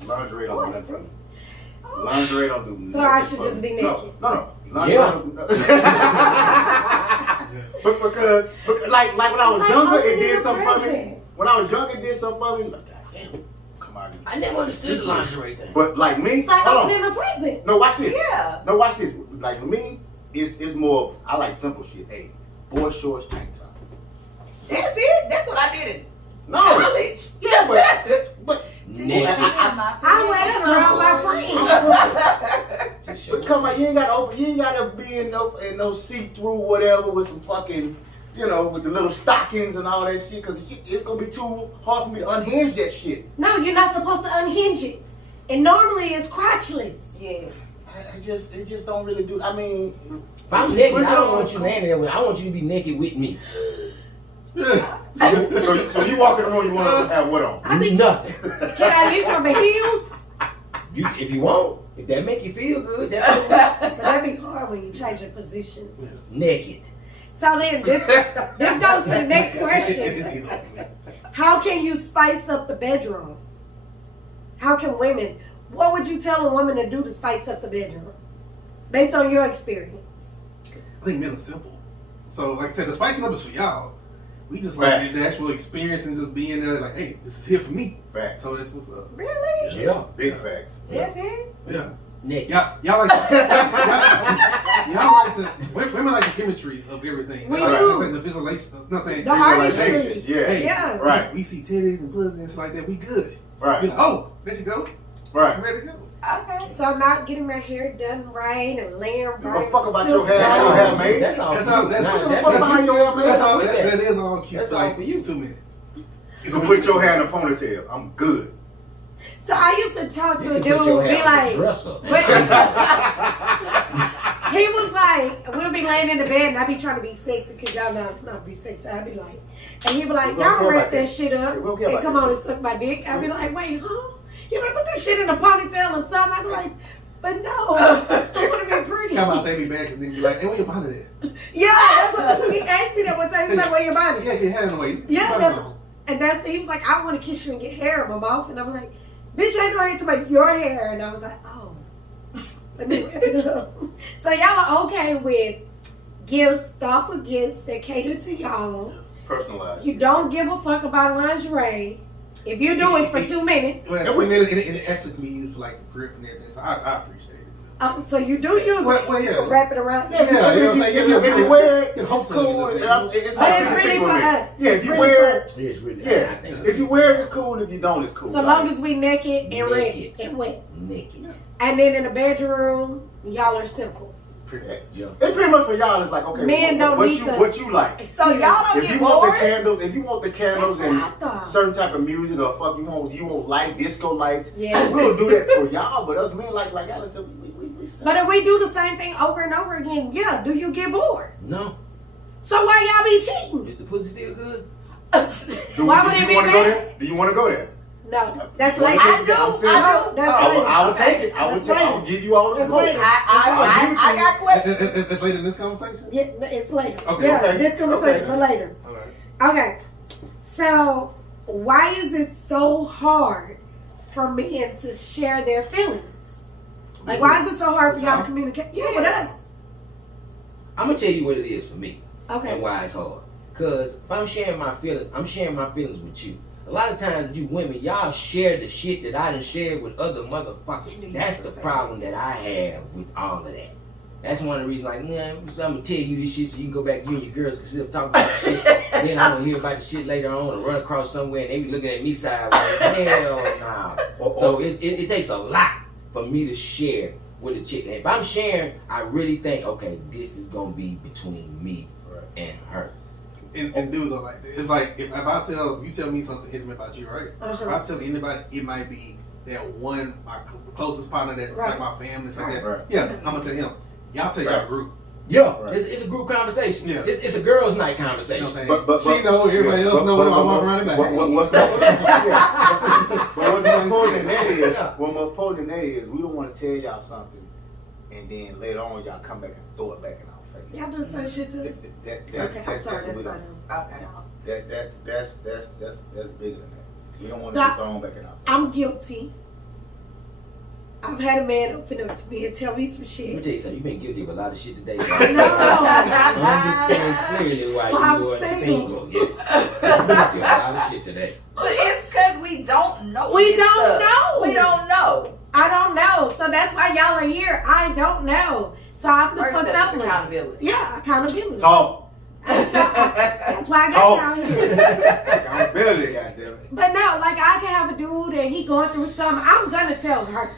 Lingerie don't do nothing for me. Lingerie don't do nothing. So I should for just me. be naked? No. Lingerie Yeah. don't do nothing. But because like when I was It's like younger, it opening did a something for me. present. When I was younger, it did something for me. Like, God damn, come on. I never understood the lingerie thing. But like me, It's like hold on. opening a present. No, watch this. Yeah. No, watch this. Like with me, it's more of I like simple shit. Hey, boy shorts, tank top. That's it. That's what I did in No. college. Yeah, but Naked. I wear that around my friends. Just show But come on, you ain't gotta be in no see-through whatever with some fucking, with the little stockings and all that shit, cause it's gonna be too hard for me to unhinge that shit. No, you're not supposed to unhinge it. And normally it's crotchless. Yes. It just don't really do. I mean, If I'm naked, I don't want you laying there with. I want you to be naked with me. so you walk in the room, you want to have what on? I mean nothing. Can I at least wear my heels? If you want, if that make you feel good, that's cool. But that'd be hard when you change your positions. Naked. So then this goes to the next question. How can you spice up the bedroom? How can what would you tell a woman to do to spice up the bedroom? Based on your experience. I think men are simple. So, like I said, the spicing up is for y'all. We just like the actual experience and just being there, like, hey, this is here for me. Facts. So that's what's up. Really? Yeah. Big facts. That's it? Yeah. Naked. Y'all like the women like the chemistry of everything. We like, do. Like the visualization. I'm not saying The artistry. Visualization, yeah. Hey, Yeah. Right. We see titties and pussies and shit like that. We good. Right. You know, oh, there you go. Right. I'm ready to go. Okay. So I'm not getting my hair done right and laying Give a right. fuck about silk your hair. That's your right. hair, mate. That's all. That's all. That's Nah, what the that- fuck that's behind you. your hair, man. That's all with That that. is all cute. That's all like for you. 2 minutes. You can put your hair in a ponytail. I'm good. So I used to talk You to a can dude put your and be hair on the like, dresser. he was like, we'll be laying in the bed and I be trying to be sexy because y'all know I'm not be sexy. I be like, and he be like, We don't y'all care wrap about that that. shit up We don't care and about come that on shit. and suck my dick. I be like, wait, huh? You better put that shit in a ponytail or something. I be like, but no, I want to be pretty. Come out, say me back, and then be like, hey, where your bonnet at? Yeah, that's what he asked me that one time. He was like, where your body? Yeah, get your hair in the way. Yeah, he was like, I want to kiss you and get hair in my mouth. And I'm like, bitch, I know I ain't talking about your hair. And I was like, oh, let me wrap it up. So y'all are okay with gifts, thoughtful gifts that cater to y'all. Personalized. You don't give a fuck about lingerie. If you do, it's for 2 minutes. Well, 2 minutes, and it actually can be used for like grip and everything. So I appreciate it. So you do use it. yeah. Wrap it around. Yeah, you know what I'm saying? If you wear it, You it's hope so. cool. It's It's But it's really for us. Yeah, It's if you really wear for us. It's really. yeah, I think if you wear it, it's cool. And if you don't, it's cool. So long as we naked and ready Naked. and wet. naked. And then in the bedroom, y'all are simple. Yeah. It's pretty much for y'all. It's like okay, Men don't need to- what you like. So y'all don't If get you want bored? the candles, if you want the candles That's and what I thought. certain type of music or fuck, you want light disco lights. Yes. We'll do that for y'all. But us men, like Alice said, we But if we do the same thing over and over again, yeah, do you get bored? No. So why y'all be cheating? Is the pussy still good? Why would it be wanna go bad? there? Do you want to go there? No, that's You wanna later. take I it? do, I'm saying- I do. That's I later. will Okay. take it. I will give you all the That's smoke. later. I got questions. It's late in this conversation? Yeah, it's later. Okay. Yeah, Okay. this conversation, Okay. but later. All right. Okay. So why is it so hard for men to share their feelings? Like, why is it so hard for y'all to communicate? Yeah, with us. I'm gonna tell you what it is for me. Okay. And why it's hard. Cause if I'm sharing my feelings, I'm sharing my feelings with you. A lot of times, you women, y'all share the shit that I done shared with other motherfuckers. That's the problem that I have with all of that. That's one of the reasons, like, man, I'm gonna tell you this shit so you can go back, you and your girls can still talk about shit. Then I'm gonna hear about the shit later on and run across somewhere and they be looking at me sideways. Hell nah. So it takes a lot for me to share with a chick. And if I'm sharing, I really think, okay, this is gonna be between me and her. And dudes are like, it's like if I tell you tell me something intimate about you, right? If I tell anybody, it might be that one my closest partner that's like my family, like that. Right. Yeah, I'm gonna tell him. Y'all tell y'all group. Yeah, it's a group conversation. Yeah, it's a girls' night conversation. You know but she know, everybody else know what I'm walking around the back. What's more important than that is, what more important than that is, we don't want to tell y'all something, and then later on y'all come back and throw it back in our face. Y'all do the same shit to us. Okay, I'm sorry, that's not okay. That's bigger than that. We don't want to be thrown back in our face. I'm guilty. I've had a man open up to me and tell me some shit. Let me tell you something. You've been guilty of a lot of shit today. I know. I understand clearly why you are single. Yes. You're guilty of a lot of shit today. But it's because we don't know. We don't know. We don't know. I don't know. So that's why y'all are here. I don't know. So I have to fuck up with accountability. Yeah, accountability. Talk. And so that's why I got y'all here. Accountability, goddamn. But no, like I can have a dude and he going through something. I'm gonna tell her.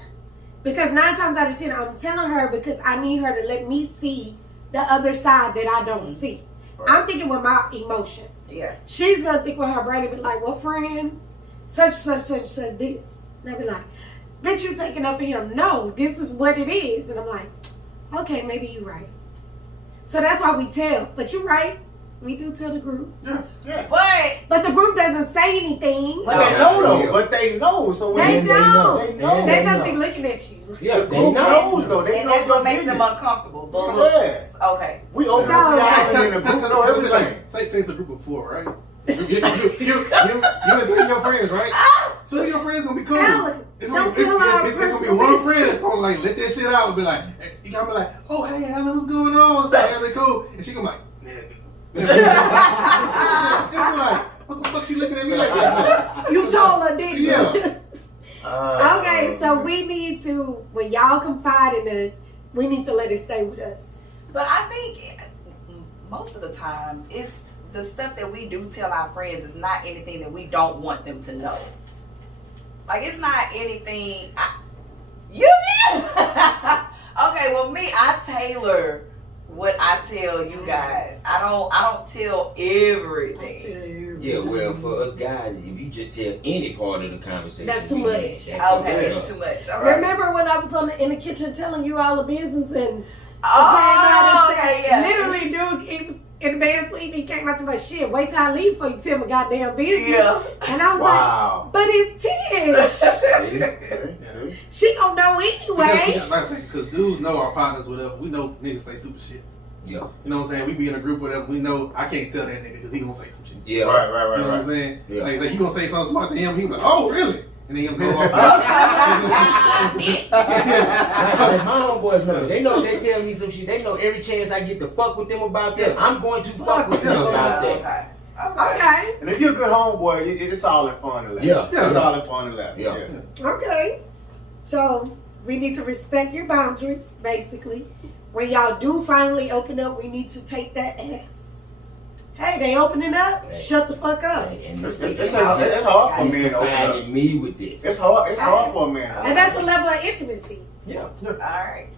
Because 9 times out of 10, I'm telling her because I need her to let me see the other side that I don't see. Right. I'm thinking with my emotions. Yeah. She's going to think with her brain and be like, well, friend, such this. And I'll be like, bitch, you taking up for him. No, this is what it is. And I'm like, okay, maybe you're right. So that's why we tell. But you're right. We do tell the group. Yeah. But the group doesn't say anything. But they know though. But they know. So they know. They just be know. looking at you. Yeah, the group knows though. They and know that's what makes them uncomfortable. Okay. We open up the island in the group know everything. Say it's a group of 4, right? You and 3 of your friends, right? 2 of your friends gonna be cool. It's gonna be one friend that's gonna like let that shit out and be like, hey, you gotta be like, oh hey Alan, what's going on? So really cool, and she gonna be like, like, what the fuck she looking at me like that? You told her, didn't you? Yeah. Okay, so we need to, when y'all confide in us, we need to let it stay with us. But I think most of the times, it's the stuff that we do tell our friends is not anything that we don't want them to know. Like, it's not anything. You did? Okay, well, me, I tailor what I tell you guys. I don't tell everything. Yeah, well, for us guys, if you just tell any part of the conversation, that's too much. Okay, that's too much. All right. Remember when I was in the kitchen telling you all the business and literally, dude, he was in the bed sleeping. He came out to my shit. Wait till I leave before you tell my goddamn business. Yeah. And I was like, but it's Tish. She gonna know anyway. Because dudes know our partners, whatever. We know niggas say stupid shit. Yeah. You know what I'm saying? We be in a group, whatever. We know I can't tell that nigga because he gonna say some shit. Yeah. Right. You know what I'm saying? Yeah. Like you gonna say something smart to him, he be like, oh, really? And then he'll go off. Like my homeboys know. They know if they tell me some shit. They know every chance I get to fuck with them about that, I'm going to fuck with them about that. Okay. And if you're a good homeboy, it's all in fun and laugh. Yeah. It's all in fun and laugh. Yeah. Okay. So we need to respect your boundaries, basically. When y'all do finally open up, we need to take that as, hey, they opening up, shut the fuck up. And It's hard for men to open up. me with this. It's hard for a man. And that's a level of intimacy. Yeah. All right.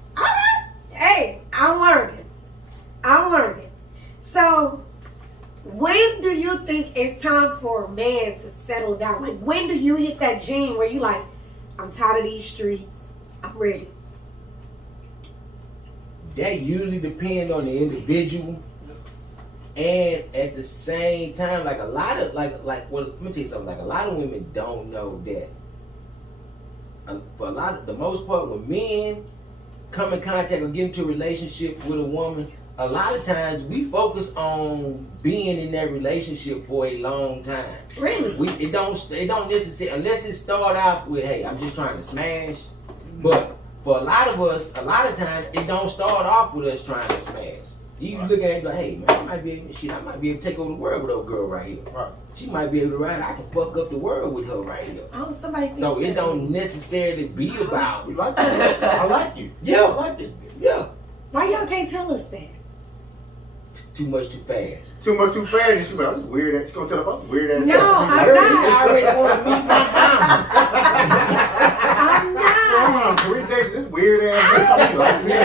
Hey, I'm learning. So, when do you think it's time for a man to settle down? Like, when do you hit that gene where you like, I'm tired of these streets, I'm ready? That usually depends on the individual, and at the same time, like a lot of well, let me tell you something. Like a lot of women don't know that. For the most part, when men come in contact or get into a relationship with a woman, a lot of times we focus on being in that relationship for a long time. Really? It don't necessarily, unless it start off with, hey, I'm just trying to smash. But for a lot of us, a lot of times it don't start off with us trying to smash. You look at it like, hey man, I might be able to take over the world with that girl right here. Right. She might be able to ride. I can fuck up the world with her right here. Oh, somebody. So it don't necessarily be about. You like that? I like you. Yeah. I like it. Yeah. Why y'all can't tell us that? It's too much too fast. Too much too fast. And she like, I'm weird ass. She gonna tell her I'm weird ass. No, I'm I already want to meet my I'm not. I'm on 3 days. This weird ass.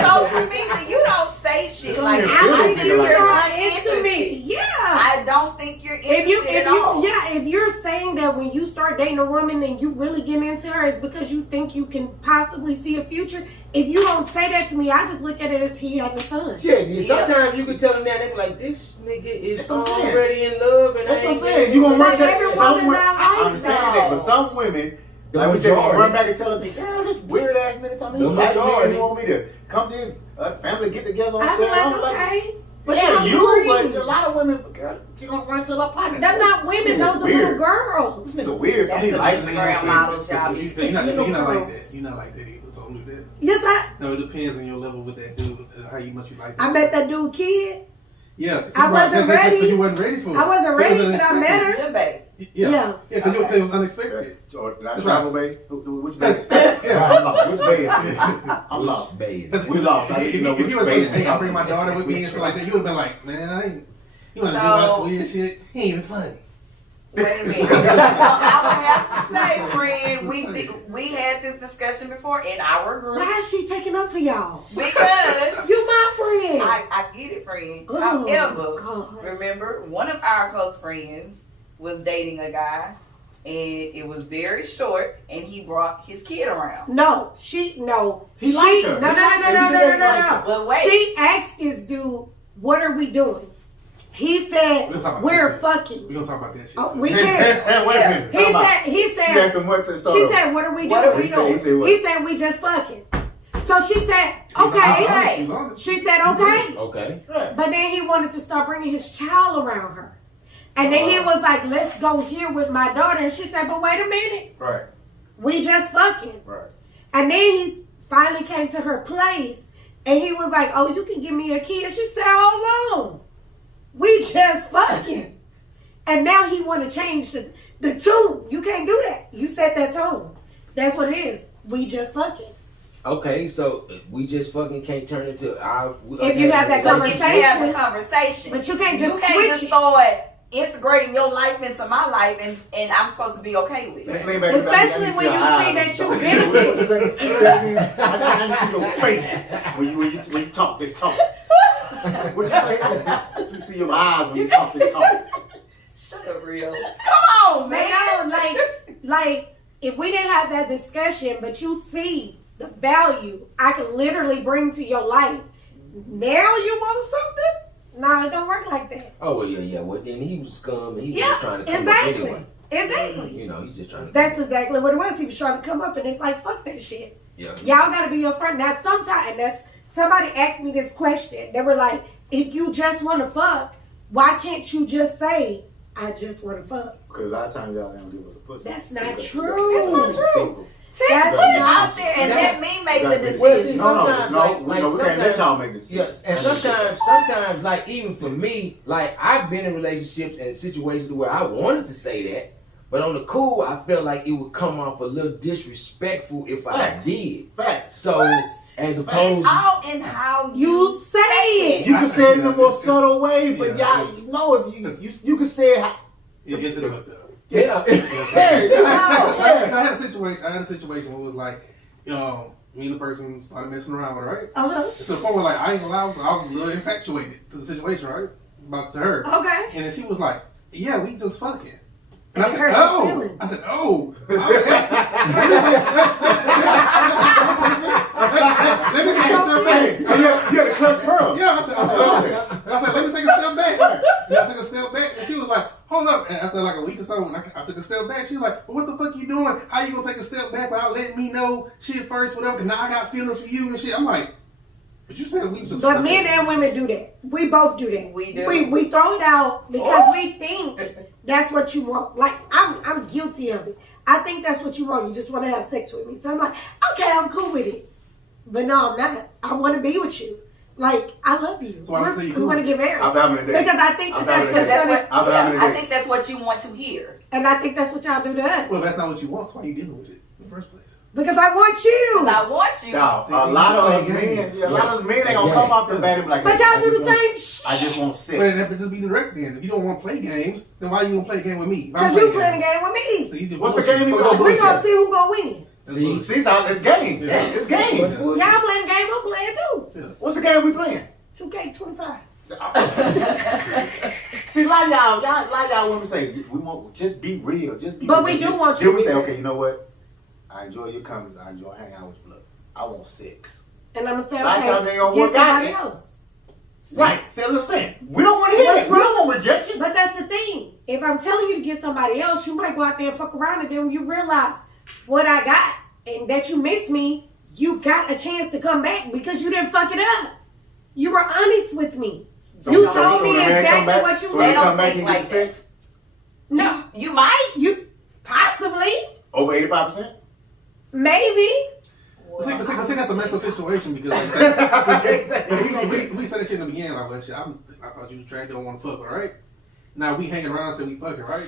So for me, when you don't say shit like I think you're not into me. Yeah. I don't think you're interested at all. If you're saying that when you start dating a woman and you really get into her, it's because you think you can possibly see a future. If you don't say that to me, I just look at it as he having fun. Yeah, sometimes you can tell them that they be like, this nigga is already in love, and That's I what I'm ain't saying. You gonna run to every some woman women. not I like understand that. that, but some women. The Like we said, majority. run back and tell her, girl, this weird ass nigga tell me The he like me and majority. he want me to come to his family get together on I be Saturday. like, okay. But Yeah, you you, don't but agree. a lot of women, girl, she gonna run to her partner. They're not women, those are little girls. This nigga weird. That's He the like me. Instagram models, y'all. You're not like that. You're not like that either. So do that. Yes, No, it depends on your level with that dude, how much you like that. I met that dude kid. Yeah. I wasn't ready. Because you wasn't ready for it. I wasn't ready, but I met her. Good babe. Yeah, because it was unexpected. That's travel, babe. Which babe? Yeah. I'm lost. Which babe? I'm lost. Babe. We lost. I If didn't know you which would babe. say, hey, I'll bring my daughter with me and stuff like that, you would have been like, man, I ain't. You want to do that weird shit? He ain't even funny. Wait a minute. So I would have to say, friend, we had this discussion before in our group. Why is she taking up for y'all? Because You my friend. I get it, friend. Oh, However, God. remember, one of our close friends was dating a guy, and it was very short, and he brought his kid around. No. He liked her. No. But wait. She asked this dude, what are we doing? He said, we're fucking. We're going to talk about that shit. Oh, we can't. Wait a minute. He She asked him what to start. she said, what are we doing? What are we doing? He said what? He said, we just fucking. So she said, okay. She was honest. She said, okay. Okay. But then he wanted to start bringing his child around her. And then he was like, let's go here with my daughter. And she said, but wait a minute. Right. We just fucking. Right. And then he finally came to her place. And he was like, oh, you can give me a key. And she said, hold on. We just fucking. And now he want to change the tune. You can't do that. You set that tone. That's what it is. We just fucking. Okay, so we just fucking can't turn into our. If you have that But if you have the conversation, But you can't just switch switch it. start integrating your life into my life, and I'm supposed to be okay with it. Especially when you see that you benefit. I see your face when you talk this talk. What you say? You see your eyes when you talk this talk. Shut up, Rio. Come on, man. Like if we didn't have that discussion, but you see the value I can literally bring to your life. Now you want something? No, it don't work like that. Oh, well, yeah. Well, then he was scum and he was Yeah, just trying to come exactly. up anyway. Exactly. You know, he's just trying to. That's exactly what it was. He was trying to come up, and it's like, fuck that shit. Yeah. Y'all gotta be upfront. Now, sometimes somebody asked me this question. They were like, if you just want to fuck, why can't you just say, I just want to fuck? Because a lot of times y'all don't give us a pussy. That's not true. That's not true. That's Put it not out there and let me make the decision. Well, see, No, sometimes, we can't let y'all make this. Yes, and sometimes, like even for me, like I've been in relationships and situations where I wanted to say that, but on the cool, I felt like it would come off a little disrespectful if I did. Facts. So as opposed, It's all in how You say it. You can say it in a more subtle way, but Yeah, y'all know if you can say it. It's fucked up. yeah, I had a situation where it was like, me and the person started messing around with her, right? Uh-huh. To the point where like I ain't gonna lie, I was a little infatuated to the situation, right? To her. Okay. And then she was like, yeah, we just fucking. And And I it said, hurt your oh. feelings. I said, oh. Let me take a step back. You had a clutch pearl. Yeah, I said, oh. I said, let me take a step back. And I took a step back, and she was like, hold up. And after like a week or so, when I took a step back, she was like, well, what the fuck you doing? How you gonna take a step back without letting me know shit first, whatever? Because now I got feelings for you and shit. I'm like, but you said we just. But men and women do that. We both do that. We do. We throw it out because we think that's what you want. Like I'm guilty of it. I think that's what you want. You just want to have sex with me. So I'm like, okay, I'm cool with it. But no, I'm not. I want to be with you. Like, I love you. So why you say you we want to get married. I'm having a day. Because I think I think that's what you want to hear. And I think that's what y'all do to us. Well, that's not what you want. So why are you dealing with it in the first place? Because I want you. I want you. No, a lot of us men ain't gonna come off the bat and be like, but y'all do the same shit. I just want sex. But that just be direct then. If you don't want to play games, then why you gonna play a game with me? Because you playing a game with me. So what's the game? We gonna see who gonna win. See, it's game. Yeah. It's game. Y'all playing a game, I'm playing too. Yeah. What's the game we playing? 2K25. See, a lot of y'all women say, we want just be real, just be But real. we do want you Then to we be say, real. okay, you know what? I enjoy your company. I enjoy hanging out with blood. I want sex. And I'm going to say, A lot of times they okay, ain't gonna get work out. somebody else. Right. See, listen, we don't want to hear What's that. We don't want rejection. But that's the thing. If I'm telling you to get somebody else, you might go out there and fuck around, and then when you realize what I got and that you miss me, you got a chance to come back because you didn't fuck it up. You were honest with me. So you so told me the man exactly come back, what you so wanted. he come back think and like get sex No, You might. you possibly, over 85%. maybe. See, that's a messed up situation because like, we said that shit in the beginning. Like, well, shit, I thought you was trash, don't want to fuck with, right? Now we hanging around and say we fucking, right?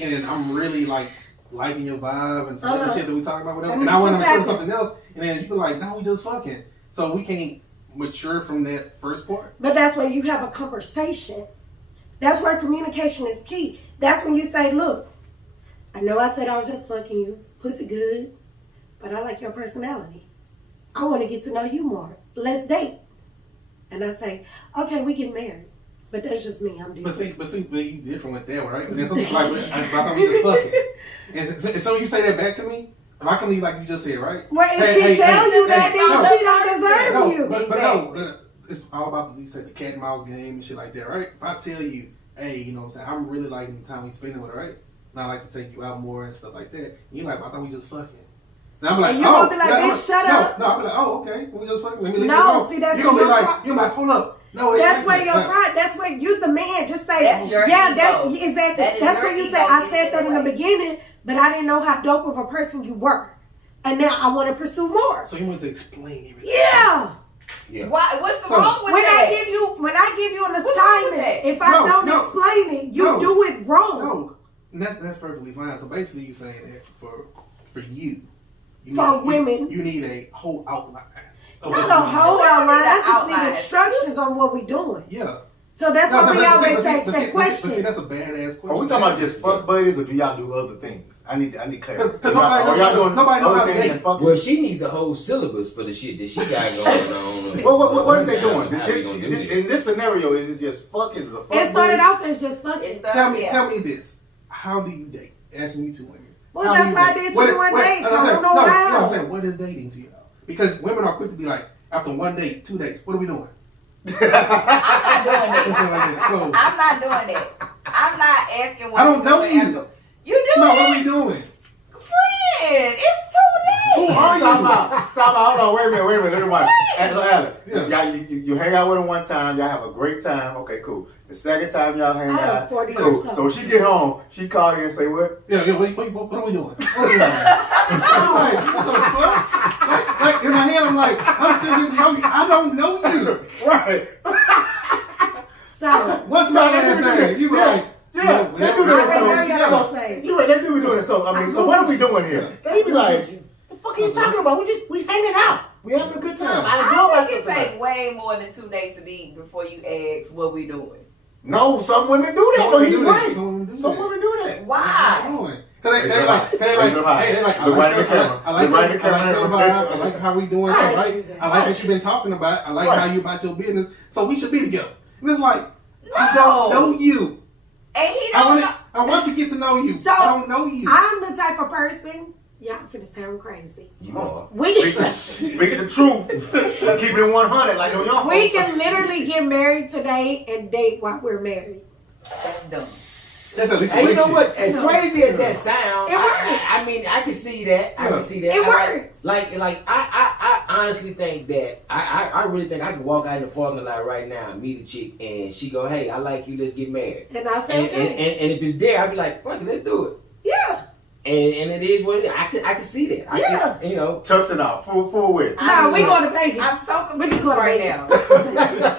And I'm really like liking your vibe and some other shit that we talking about, whatever. And I want to feel something else, and then you be like, no, we just fucking. So we can't mature from that first part. But that's where you have a conversation. That's where communication is key. That's when you say, look, I know I said I was just fucking you, pussy good, but I like your personality. I want to get to know you more. Let's date. And I say, okay, we get married. But that's just me. I'm different. But you different with that, right? And then something like, I thought we just fucking. And so you say that back to me, if I can leave like you just said, right? Well, if she tell you that, then she don't deserve you. But it's all about the cat and mouse game and shit like that, right? If I tell you, hey, you know what I'm saying, I'm really liking the time we spending with her, right? And I like to take you out more and stuff like that. And you're like, I thought we just fucking. And I'm like, and you gonna be like, bitch, shut up. No, I'm like, oh, okay, we just fucking. Let me leave No, it see, that's you're gonna be your like, you're like, hold up. No, that's where your pride. That's where you, the man, just say, That's your yeah, ego. that's exactly. That's where you say, I said that in the way. beginning, but I didn't know how dope of a person you were, and now I want to pursue more. So you want to explain everything? Yeah. Yeah. Why? What's wrong with When that? I give you an What's wrong with assignment, that? if I don't explain it, you do it wrong. No, and that's perfectly fine. So basically, you're saying that for you For women. you need a whole outline. Not a whole outline. I just Outline. need instructions on what we're doing. Yeah. So that's why we always ask that But question. see, that's a badass question. Are we talking about just fuck buddies, or do y'all do other things? I need clarity. Because nobody knows how to date. Well, she needs a whole syllabus for the shit that she got going on. What are they doing? How we gonna do this? In this scenario, is it just fuck? Is it a fuck? It started buddy? off as just fucking. Tell me this. How do you date? Asking you two women. Well, that's why I did 21 dates. I don't know how. I'm saying, what is dating to you? Because women are quick to be like, after 1 date, 2 dates, what are we doing? I'm not doing that. I'm not asking what I don't know you. You do No, that? what are we doing? Friend, it's 2 days. Hold on, wait a minute. Let me watch. Alan, Yeah. you hang out with her one time, y'all have a great time. Okay, cool. The second time y'all hang I am out, 40 cool. years old. So when she get home, she call you and say what? Yeah, what are we doing? What are we doing? Like, what the fuck? Like, in my head, I'm like, I'm still getting to know you. I don't know you. Right. So, What's my last name? You be like, Yeah, they do I already know that. your So, last name. you right, they do be doing it. So I mean, so what are we doing here? They be like, the fuck are you talking about? We hanging out. We having a good time. I enjoy I think it myself. take way more than 2 days to be before you ask what we doing. No, some women do that. Some No, women he's do that. right. Some women do Some that. women do that. Why? Because they like, I like how we doing. I like that you've been talking about. I like how you about your business. So we should be together. And it's like, I don't know you. And he don't know. I want to get to know you. So, I don't know you. I'm the type of person, y'all finna sound crazy. You are. Speaking the truth, keep it 100 like on your We can literally get married today and date while we're married. That's dumb. That's at least And you know what? As crazy as that sounds, It works. I mean, I can see that. I can see that. It works. I honestly think that I really think I can walk out in the parking lot right now, meet a chick, and she go, "Hey, I like you. Let's get married." And I say, okay. And if it's there, I'd be like, "Fuck it, let's do it." Yeah. And it is what it is. I can see that. Yeah. You know. Tucks it out, full width. No, we going to Vegas. I'm so We just confused going to right Vegas.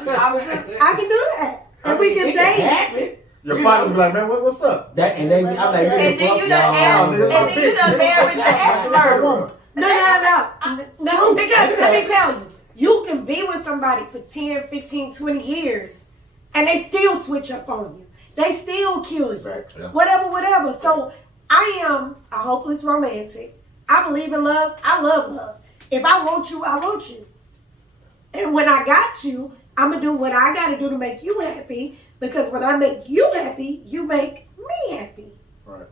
now. I'm just. I can do that. And we can it date. happen. Your partner's like, man, what's up? That and then I'm like, And then you done married the ex-murderer. No, because let me tell you, you can be with somebody for 10, 15, 20 years and they still switch up on you. They still kill you. Exactly. Whatever. So I am a hopeless romantic. I believe in love. I love love. If I want you, I want you. And when I got you, I'm going to do what I got to do to make you happy. Because when I make you happy, you make me happy. Right.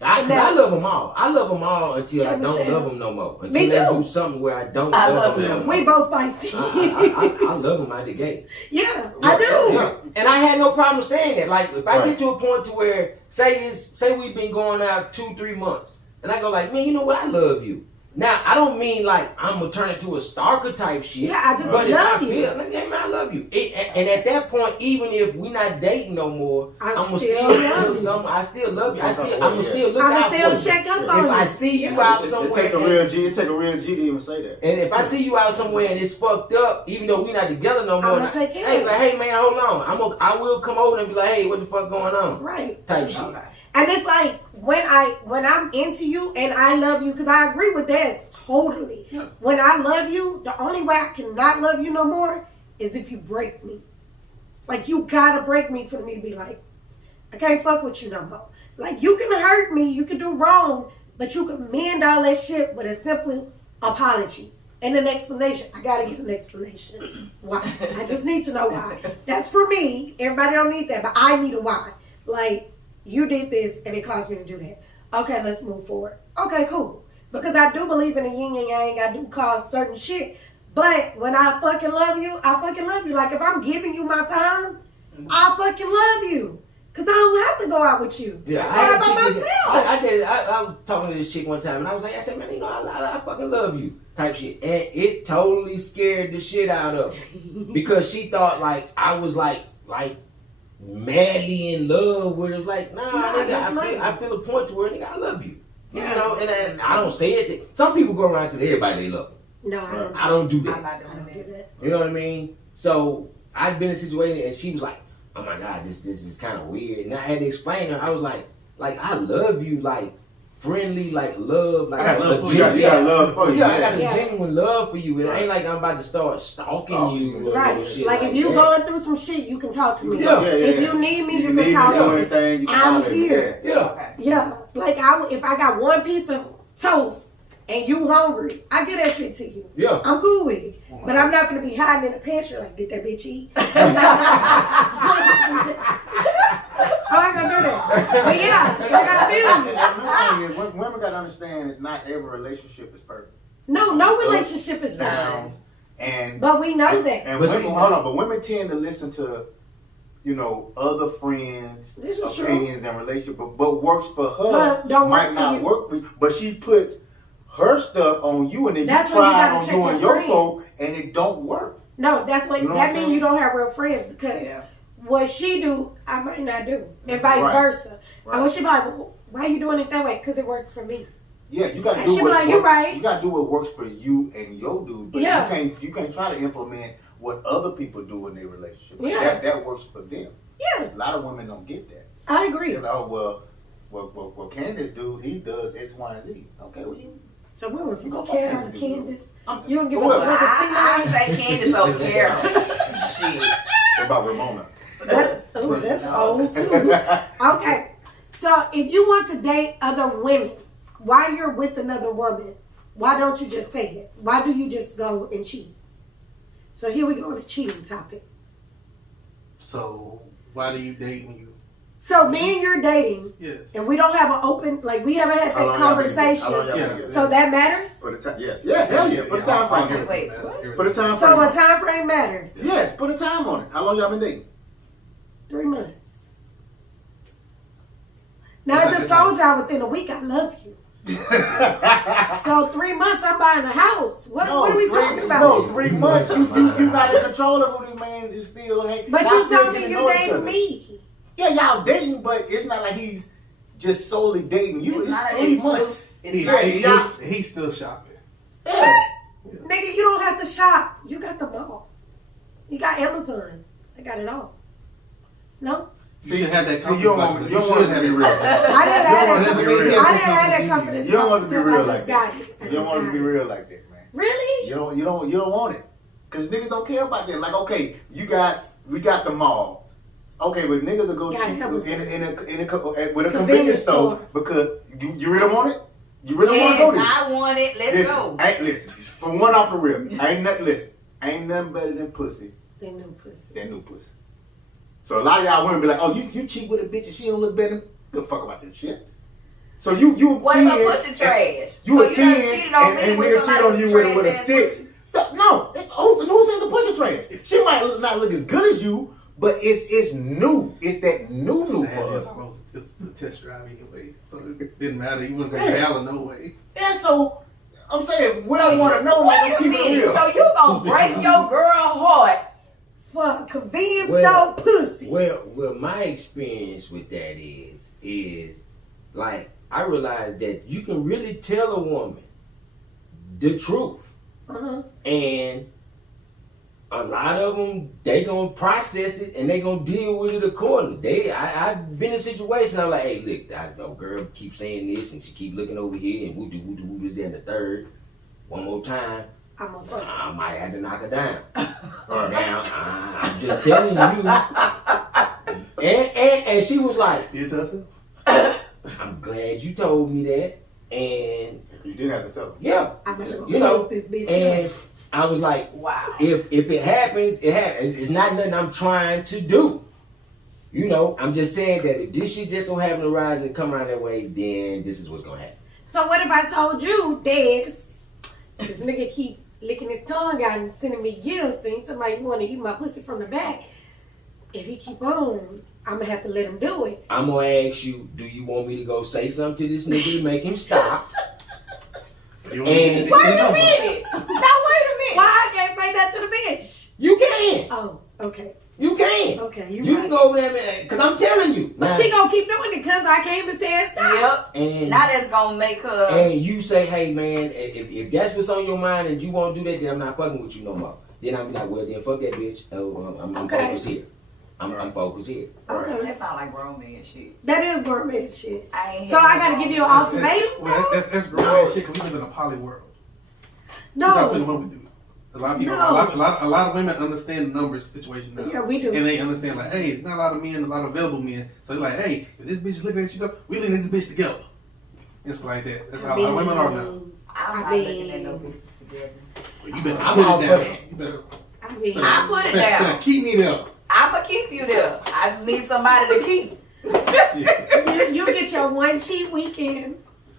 I love them all. I love them all until I don't Michelle. love them no more. Until Me they too. do something where I don't I love love them no them. more. We both feisty. I love them out the gate. Yeah, I do. Yeah. And I had no problem saying that. Like, if I Right. get to a point to where, say we've been going out 2-3 months, and I go like, man, you know what? I love you. Now, I don't mean like I'm gonna turn into a stalker type shit. Yeah, I just but if love I you. feel, like, hey, man, I love you. And at that point, even if we're not dating no more, I'm gonna still still love feel you. something. I still love you. I'm Yeah. gonna still look I'ma out still for you. check up If on I you. see you out It somewhere, takes a real G. It take a real G to even say that. and if I see you out somewhere and it's fucked up, even though we're not together no more, I'ma take care hey, of like, it. hey man, hold on. I will come over and be like, hey, what the fuck going on? Right. Type shit. Okay. And it's like when I'm into you and I love you, because I agree with Dezz totally. Yeah. When I love you, the only way I cannot love you no more is if you break me. Like you gotta break me for me to be like, I can't fuck with you no more. Like you can hurt me, you can do wrong, but you can mend all that shit with a simple apology and an explanation. I gotta get an explanation. Why? I just need to know why. That's for me. Everybody don't need that, but I need a why. Like, you did this and it caused me to do that. Okay, let's move forward. Okay, cool. Because I do believe in the yin and yang. I do cause certain shit. But when I fucking love you, I fucking love you. Like, if I'm giving you my time, I fucking love you. Because I don't have to go out with you. Yeah, I go out by had a chick myself. I did. I was talking to this chick one time, and I was like, I said, man, you know, I fucking love you, type shit, and it totally scared the shit out of her because she thought like I was like madly in love with her. Like, nah, nigga, I feel a point to where nigga, I love you. Yeah. You know, and I don't say it. Some people go around to everybody they love. No, I don't. I don't do that. I'm not I don't doing do that. that. You know what I mean? So I've been in a situation, and she was like, "Oh my God, this is kind of weird." And I had to explain to her. I was like, I love you, like friendly, like love, like I got love for you. You got love for you. Yeah, I got a Yeah. genuine love for you. It ain't like I'm about to start stalking you. Or Right. no shit Like, if you that. going through some shit, you can talk to me. Yeah. If you need me, you can need talk me to do me. anything, you can I'm holler at me. here. Yeah. Okay. Yeah. Like, if I got one piece of toast and you hungry, I get that shit to you. Yeah. I'm cool with it. But I'm not gonna be hiding in the pantry like, did that bitch eat? I ain't gonna do that. But yeah, like I feel you. Another thing is, women gotta understand that not every relationship is perfect. No relationship is perfect. Downs and But we know that. And But women, see- hold on, but women tend to listen to, you know, other friends' This is true. opinions and relationship, but works for her But don't might work for not you. work for you. But she puts her stuff on you, and then That's you when you try gotta on check doing your your friends. folk, and it don't work. No, that's what You know that what I'm means. saying? You don't have real friends because Yeah. what she do, I might not do, and vice Right. versa. Right. And when she be like, well, "Why you doing it that way?" Because it works for me. Yeah, you gotta And do she be what like, "You right." You gotta do what works for you and your dude, but Yeah. you can't try to implement what other people do in their relationship. Yeah. That works for them. Yeah, A lot of women don't get that. I agree. You know, well, Candace do, he does X, Y, and Z. Okay, well, you. So we went You from go Carol to fuck Candace. I'm- You gonna give us Whoever. another I C-line? say Candace over Carol. Shit. What about Ramona? That's old too. Okay, so if you want to date other women while you're with another woman, why don't you just say it? Why do you just go and cheat? So here we go on a cheating topic. So why do you date when you? So me and you're dating, Yes. and we don't have an open, like we haven't had How that long y'all been together? conversation. How long y'all been Yeah. together? So that matters. Put a time. Yes. Yeah. Hell yeah. Put a time frame on it. Wait, Put a time frame. So on a it. time frame matters. Yes. Put a time on it. How long y'all been dating? 3 months. Now I just told y'all within a week I love you. So 3 months I'm buying a house. What are we talking about? No, 3 months. You not in control of who this man is still. But y'all you still told me getting to you know each dating other. me. Yeah, y'all dating, but it's not like he's just solely dating you. It's not It's 8 months. He's still shopping. Yeah. Nigga, you don't have to shop. You got them all. You got Amazon. I got it all. No? You should have that See, you don't want to be real. I didn't have that confidence. You don't want to be real I like just got that. it. You don't want to be real like that, man. Really? You don't want it. Cause niggas don't care about that. Like, okay, we got the mall. Okay, but niggas will go cheap with a convenience store because you really want it. You really want to go there. I want it. Let's go. Listen, from one off the rip, ain't nothing better than pussy. That new pussy. So a lot of y'all women be like, oh, you cheat with a bitch and she don't look better. Give a fuck about that shit. So you what about pussy trash? You so a 10 and nigga cheat on you with a 6. No, who says the pussy trash? She might not look as good as you, but it's new. It's that new for us. It's a test drive anyway, so it didn't matter. You wasn't gonna nail it no way. Yeah, so I'm saying what I want to know, like, I'm keeping it real. So you gonna break your girl heart for convenience store pussy? Well, my experience with that is like I realized that you can really tell a woman the truth, and a lot of them, they gonna process it and they gonna deal with it accordingly. I've been in situations, I'm like, hey, look, no girl keep saying this and she keep looking over here and woo this, then the third. One more time, I might have to knock her down. Now, I'm just telling you. And she was like, I'm glad you told me that. And you didn't have to tell her. Yeah. You know, and I was like, wow. If it happens, it happens. It's not nothing I'm trying to do. You know, I'm just saying that if this shit just don't happen to rise and come around that way, then this is what's gonna happen. So what if I told you, Dezz, this nigga keep licking his tongue out and sending me gifts and somebody want to eat my pussy from the back? If he keep on, I'm gonna have to let him do it. I'm gonna ask you, do you want me to go say something to this nigga to make him stop? Wait a minute. Now wait a minute. Why I can't say that to the bitch? You can. Oh, okay. You can. Okay, you right. can go over there, because I'm telling you. But she gonna keep doing it because I came and said stop. Yep. And now that's gonna make her. And you say, hey man, if that's what's on your mind and you won't do that, then I'm not fucking with you no more. Then I'm like, well then fuck that bitch. I'm focused here. I'm focused here. Okay. That sound like grown man shit. That is grown man shit. I gotta give you an ultimatum? That's grown man shit because we live in a poly world. No. That's what we do. A lot of people, a lot of women understand the numbers situation now. Yeah, we do. And they understand like, hey, it's not a lot of men, a lot of available men. So they're like, hey, if this bitch is looking at you, we looking at this bitch together. It's like that. That's how women are now. I'm not looking at no bitches together. Well, you better I'm put all it for down. that. You better. I put it down. Keep me there. I'ma keep you there. I just need somebody to keep. you get your one cheap weekend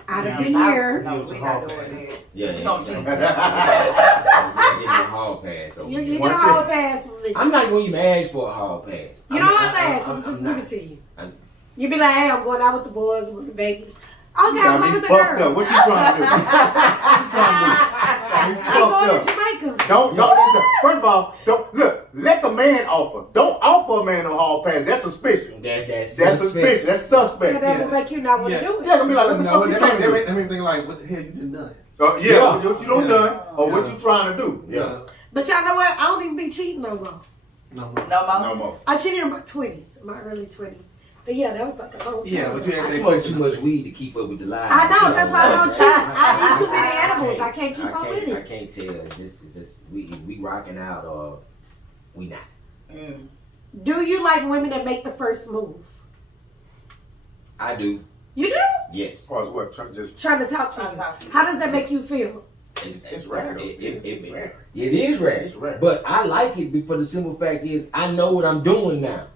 out of the year. No, we're not doing that. Yeah. Don't cheat. I'm getting a hall pass over You here. get a hall pass from me. I'm not going to even ask for a hall pass. You don't have to ask. I'm just give it to you. You be like, hey, I'm going out with the boys. We're going to Vegas. Okay, I'm going with the girl. What you trying to do? I'm going to Jamaica. Don't. First of all, look. Let the man offer. Don't offer a man a hall pass. That's suspicious. That's suspicious. That's suspect. So that will make you not want to do it. Yeah, gonna be like, what the fuck you trying to do? Everything like, what the hell you done done? What you done or what you trying to do? Yeah. But y'all know what? I don't even be cheating no more. No more. I cheated in my 20s, my early 20s. But yeah, that was like a long time. Yeah, but you I smoke too much weed to keep up with the lies. I know, that's why I don't cheat. I eat too many animals. I can't keep up with I it. can't tell. This is just we rocking out or we not. Do you like women that make the first move? I do. You do? Yes. Or what? Just trying to talk to you. How does that make you feel? It's rare. It is rare. It's rare. But I like it for the simple fact is I know what I'm doing now.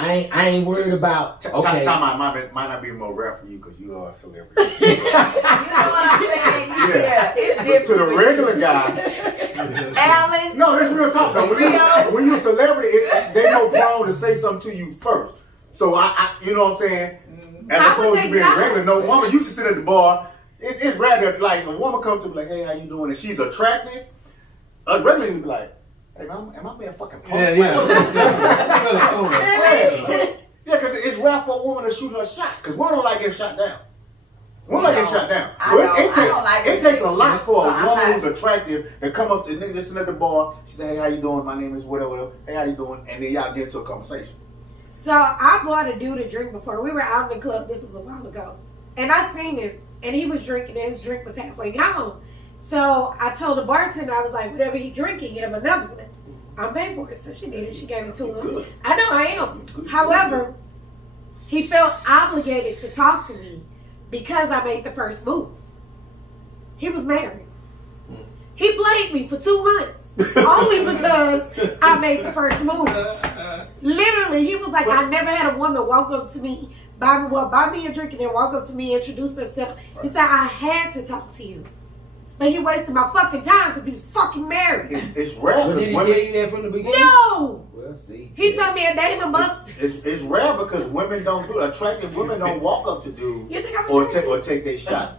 I ain't worried about okay. Time might not be more rare for you because you are a celebrity. You know what I'm saying? Yeah. It's different. To the regular guy. Alan. No, it's real talk though. When you're a celebrity, they more prone to say something to you first. So I you know what I'm saying? As opposed to being regular, no woman used to sit at the bar. It's rare that like a woman comes to me like, hey, how you doing? And she's attractive. Us regular be like, hey, am I being fucking punked? Yeah. Yeah, because it's rare for a woman to shoot her shot. Because women don't like getting shot down. Women like getting shot down. So it takes a lot for a woman who's attractive to come up to a nigga just sitting at the bar. She say, hey, how you doing? My name is whatever. Hey, how you doing? And then y'all get into a conversation. So I bought a dude a drink before. We were out in the club. This was a while ago. And I seen him. And he was drinking and his drink was halfway gone. So I told the bartender, I was like, whatever he drinking, get him another one. I'm paying for it. So she did it. She gave it to him. Good. I know I am. However, he felt obligated to talk to me because I made the first move. He was married. He played me for 2 months. Only because I made the first move. Literally, he was like, I never had a woman walk up to me, buy me a drink and then walk up to me, introduce herself. He said, I had to talk to you. But he wasted my fucking time because he was fucking married. It's rare. But did he tell you that from the beginning? No! Well, see. He told me a name and Buster. It's rare because women don't do it. Attractive women don't walk up to dudes You think I or was take their shot.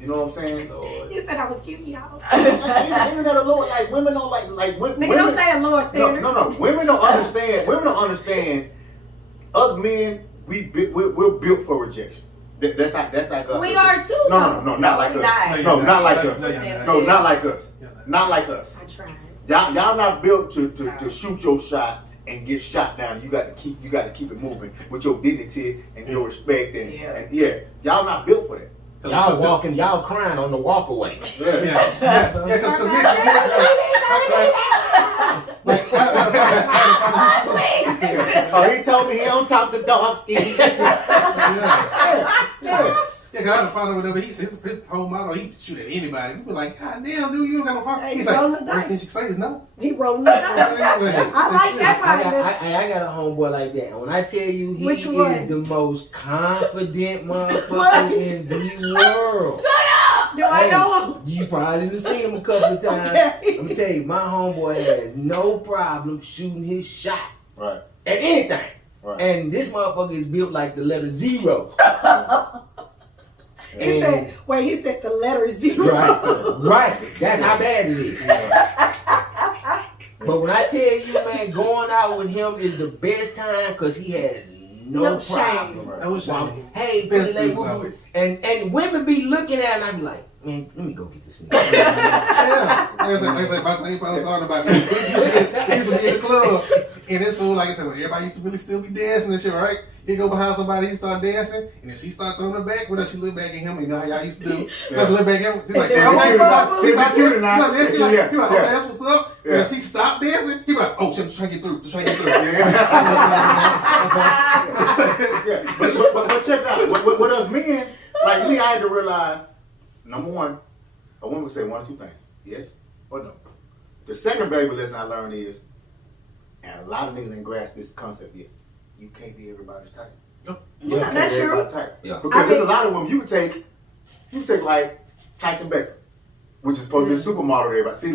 You know what I'm saying? Lord. He said I was cute, y'all. Even at a lower, like women don't like women. Nigga, don't say a lower standard. No. Women don't understand. Women don't understand. Us men, we're built for rejection. That's like us. We are too. No, not like us. No, not like us. No, not like us. Not like us. I tried. Y'all not built to shoot your shot and get shot down. You got to keep it moving with your dignity and your respect and y'all not built for that. Y'all walking, y'all crying on the walk away. He told me he don't talk to dog skin. Yeah, cause I had a partner whatever. His whole motto, he shoot at anybody. We were like, God damn, dude, you don't got no problem. Hey, He's like, worst thing she say is no. He rolling the dice. I like that part. I got a homeboy like that. And when I tell you he Which one? is the most confident motherfucker in the world. Do I know him? You probably have seen him a couple of times. Okay. Let me tell you, my homeboy has no problem shooting his shot Right. at anything. Right. And this motherfucker is built like the letter 0. He said the letter 0. Right. That's how bad it is. But when I tell you, man, going out with him is the best time because he has no problem. No shame. Hey, Best pretty business lady, and women be looking at it and I be like, man, let me go get this nigga. Yeah. Like my same partner talking about me. He used to be in the club, and this fool, like I said, when everybody used to really still be dancing and shit, right? He'd go behind somebody, he'd start dancing, and if she start throwing her back, what else she look back at him? You know how y'all used to do? Just look back at him. She's like, He's like, okay, that's what's up. And if she stopped dancing, he like, oh, she's trying to get through. But check it out. With us men, like me, I had to realize, number one, a woman would say one or two things. Yes or no. The second baby lesson I learned is, and a lot of niggas ain't grasp this concept yet, you can't be everybody's type. Yeah, that's true. Yeah. Because there's a lot of women you can take like Tyson Becker, which is supposed to be a supermodel to everybody. See,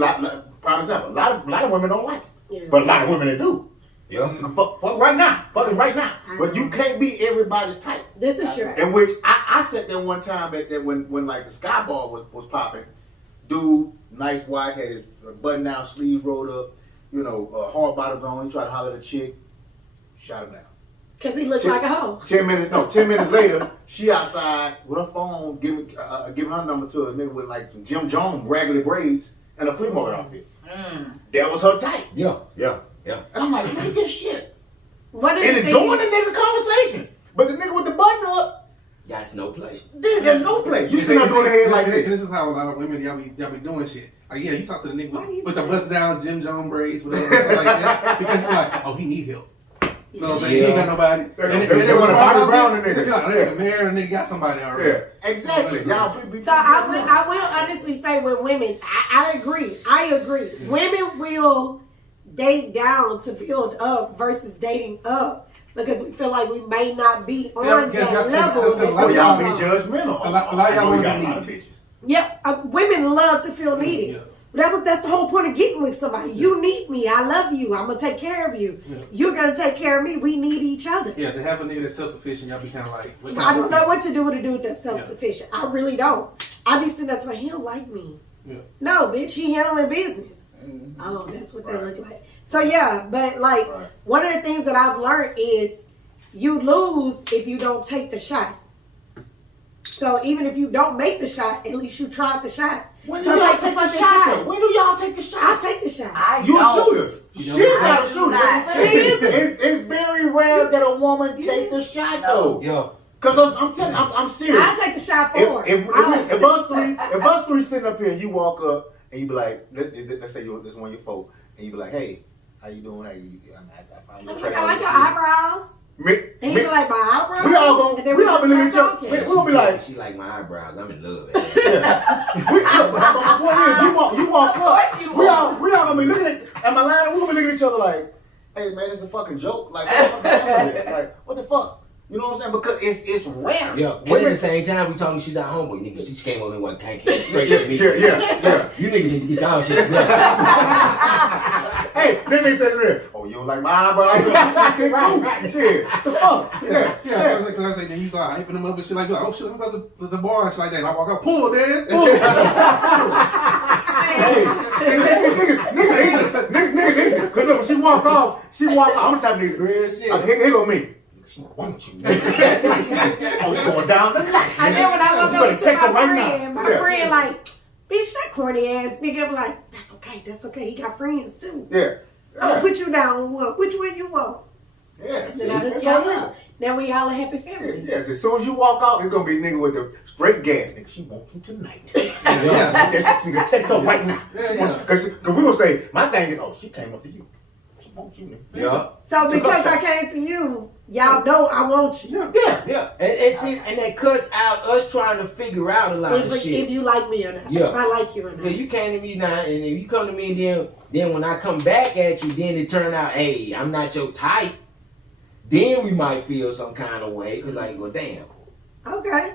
prime example, a lot of women don't like it, but a lot of women that do. Yeah. Fuck right now. Fucking right now. But you can't be everybody's type. This is true. In which I sat there one time that when like the sky ball was popping, dude, nice watch, had his button down, sleeves rolled up, hard bottoms on, he tried to holler at a chick, shot him down. Because he looked like a hoe. 10 minutes later, she outside with her phone giving her number to a nigga with like some Jim Jones raggedy braids and a flea market outfit. That was her type. Yeah. And I'm like, look at this shit. What is And enjoying the nigga conversation. But the nigga with the button up, that's no play. there's no play. You sit up doing the head like this. This is how a lot of women, y'all be doing shit. Like, yeah, you talk to the nigga with the bust down Jim Jones braids, whatever, stuff like that. Because you're like, oh, he need help. You know what I'm saying? He ain't got nobody. They want to Bobby Brown in there. They're married and they got somebody already. Yeah, exactly. Y'all So I will honestly say with women, I agree. Women will date down to build up versus dating up because we feel like we may not be on that level. Y'all be judgmental. A lot of y'all women got a lot of bitches. Yep, women love to feel needed. Yeah. That's the whole point of getting with somebody. You need me. I love you. I'm going to take care of you. Yeah. You're going to take care of me. We need each other. Yeah, to have a nigga that's self-sufficient, y'all be kind of like... I don't know what to do with a dude that's self-sufficient. Yeah. I really don't. I be sitting there to he don't like me. Yeah. No, bitch, he handling business. Mm-hmm. Oh, that's what they look like. So, yeah, but like, one of the things that I've learned is you lose if you don't take the shot. So even if you don't make the shot, at least you tried the shot. When so do y'all take the take the fucking shot? shot. When do y'all take the shot? I'll take the shot. You a shooter. You She's don't- not a shooter. She is. It's very rare that a woman take the shot though. Yeah. Cause I'm telling, I'm serious. I'll take the shot for If her. us three sitting up here and you walk up and you be like, let's say this one of your folk, and you be like, hey, how you doing? I find your I like your eyebrows. And he be like, my eyebrows? We all gonna be looking at each other. talking. We gonna be like, she like my eyebrows. I'm in love. my point is, you walk up. We all gonna be looking at my line. We gonna be looking at each other like, hey man, it's a fucking joke. Like, what the fuck? You know what I'm saying? Because it's rare. Yeah. But at the same time, we talking shit out homeboy niggas. She came over and came straight to me. Yeah. You niggas need to get y'all shit together. Hey, then they said real. Oh, you don't like my eyebrows? Right. Shit. The fuck? Yeah. Because I say, then you start hyping them up and shit like that. Oh shit, let me go to the bar and shit like that. And I walk out, pull, Dezz. Pull. Hey, nigga. Cause look, when she walk off, I'm the type of nigga, real shit. Here go me. She want you. Oh, it's going down the line. And then when I look over to my now. friend like, bitch, that corny ass nigga, I'm like, that's okay. He got friends too. Yeah. I'm gonna put you down on one. Which one you want? Yeah. Then I hook y'all up. Now we all a happy family. Yes, as soon as you walk out, it's gonna be a nigga with a straight gas. Nigga, she wants you tonight. Nigga, text her right now. Cause we gonna say, my thing is, oh, she came up to you. She wants you, nigga. Yeah. So because I came to you, y'all know I want you. Yeah. And see, and that cuts out us trying to figure out a lot of shit. If you like me or not. Yeah. If I like you or not. Yeah, you came to me now, and if you come to me, then when I come back at you, then it turn out, hey, I'm not your type. Then we might feel some kind of way, cause like, well, damn. Okay.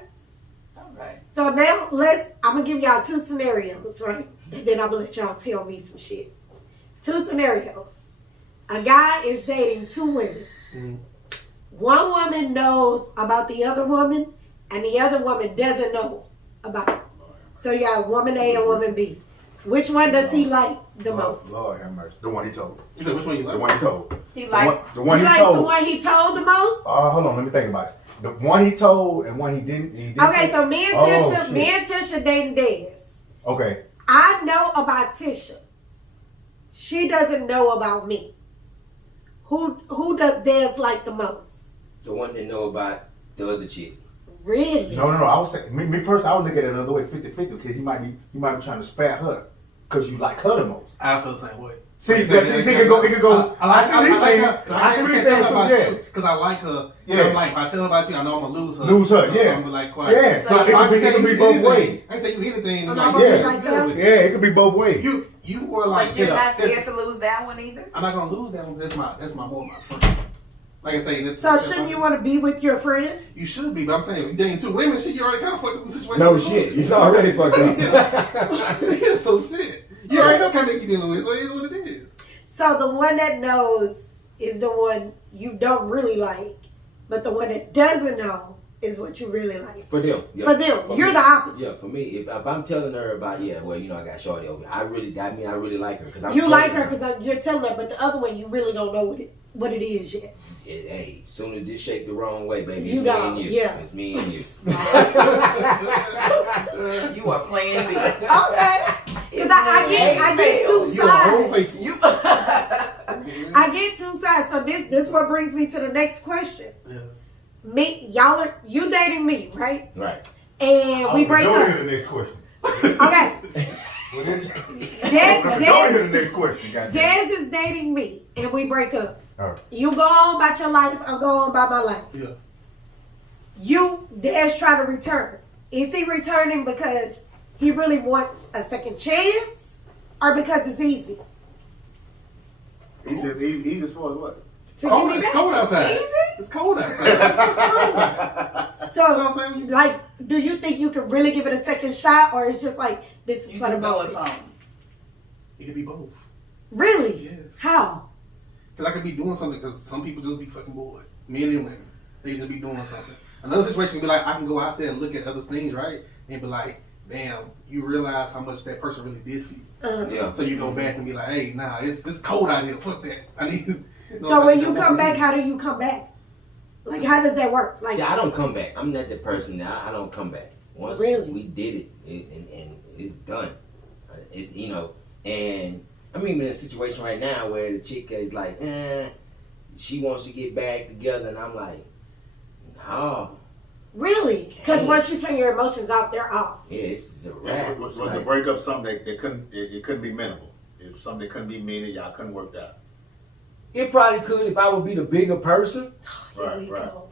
All right. So now I'm gonna give y'all two scenarios, right? And then I'm gonna let y'all tell me some shit. Two scenarios. A guy is dating two women. Mm. One woman knows about the other woman, and the other woman doesn't know about it. So you got woman A and woman B. Which one does he like the most? Lord have mercy. The one he told. You said, which one you like? The one he told. He likes the one He he likes told. the one he told the most? Hold on, let me think about it. The one he told and one he didn't. Okay, so me and Tisha dating Dezz. Okay. I know about Tisha. She doesn't know about me. Who does Dezz like the most? The one that know about the other chick. Really? No. I would say me personally, I would look at it another way, 50-50, because he might be trying to spare her, because you like her the most. I feel the same way. See, it could go. I see what he's saying. too. Because I like her. Yeah. I'm like, if I tell her about you, I know I'm gonna lose her. Lose her, So yeah. I'm gonna be like, quiet. Yeah, so it could be both ways. I can tell you anything. I'm like, not yeah. like that. Yeah, it could be both ways. You were like, But you're not scared to lose that one either? I'm not gonna lose that one. That's my more my friend. Like I say, So shouldn't you want to be with your friend? You should be, but I'm saying if you dating two women, shit, you already kind of fucked up the situation. No shit, it's already fucked up. Yeah, so shit. You already know kind of you dealing with, so it is what it is. So the one that knows is the one you don't really like, but the one that doesn't know is what you really like. For them. Yeah. For them. You're the opposite. Yeah, for me, if I'm telling her about, I got shorty over, I really like her. Cause You like her because you're telling her, but the other one you really don't know what it is yet. Hey, soon as this shake the wrong way, baby, You it's know, me and you. yeah. It's me and you. You are playing me. Okay. Because I get two You a whole sides. faithful. I get two sides. So this what brings me to the next question. Yeah. You dating me, right? Right. And we break Go up. to the next question. Okay. What is it? Go to Dezz the next question. Goddamn. is dating me, and we break up. All right. You go on about your life, I go on about my life. Yeah. Dezz try to return. Is he returning because he really wants a second chance, or because it's easy? He's as far as what? To Cold, give me it's back? cold outside. Easy? It's cold outside. You know So, what I'm saying? like, do you think you can really give it a second shot, or it's just like this is You for the just know moment? it's on. It could be both. Really? Yes. How? Because I could be doing something because some people just be fucking bored. Men and women. They just be doing something. Another situation could be like, I can go out there and look at other things, right? And be like, damn, you realize how much that person really did for you. Yeah. So you go back and be like, hey, nah, it's cold out here. Fuck that. I need. So when you come back, how do you come back? Like, how does that work? Like, see, I don't come back. I'm not the person. I don't come back. Once Really? we did it, and it's done. You know, and I'm even in a situation right now where the chick is like, she wants to get back together, and I'm like, no. really? Because once you turn your emotions off, they're off. Yeah, it's a wrap. Was the breakup something that couldn't it couldn't be mendable? It was something that couldn't be mended. Y'all couldn't work that. It probably could if I would be the bigger person, Here we Right. go.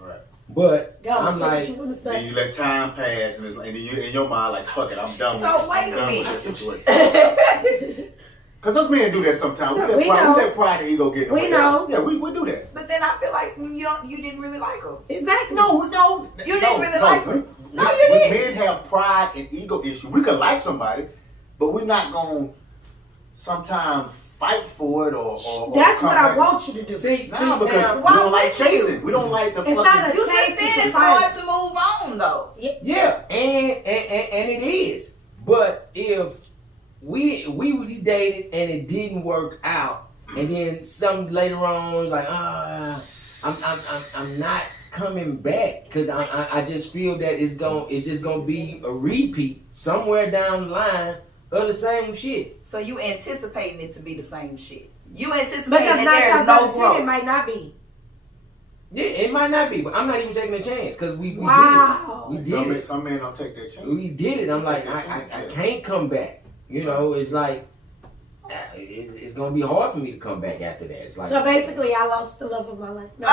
but Go, I'm say like, what you want to Then say. you let time pass, and, and you in your mind like, fuck it, I'm done with So, this. wait I'm a done with minute. this situation. Because us men do that sometimes. We know. We let pride and ego get in the We way. know. Yeah, we do that. But then I feel like you didn't really like her. Exactly. No. You didn't really like her. No, you we didn't. Men have pride and ego issue. We could like somebody, but we're not going to sometimes fight for it or That's come what I back. want you to do. see, No, because now, we why don't like would you? chasing. We don't like the It's fucking... not a You chase, just said it's it's a hard fight. to move on, though. yeah, and it is. But if we dated and it didn't work out, and then some later on like I'm not coming back because I just feel that it's just gonna be a repeat somewhere down the line of the same shit. So you anticipating it to be the same shit. You anticipating Because that 9 there's times no out of 10, it growth. might not be. Yeah, it might not be, but I'm not even taking a chance because we Wow. did it. Some men don't take that chance. We did it. I'm like, I can't come back. You know, it's like it's gonna be hard for me to come back after that. It's like, So basically, I lost the love of my life. No.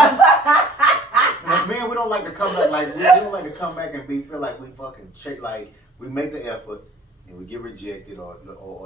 As men, we don't like to come back like we don't like to come back and feel like we fucking like we make the effort and we get rejected or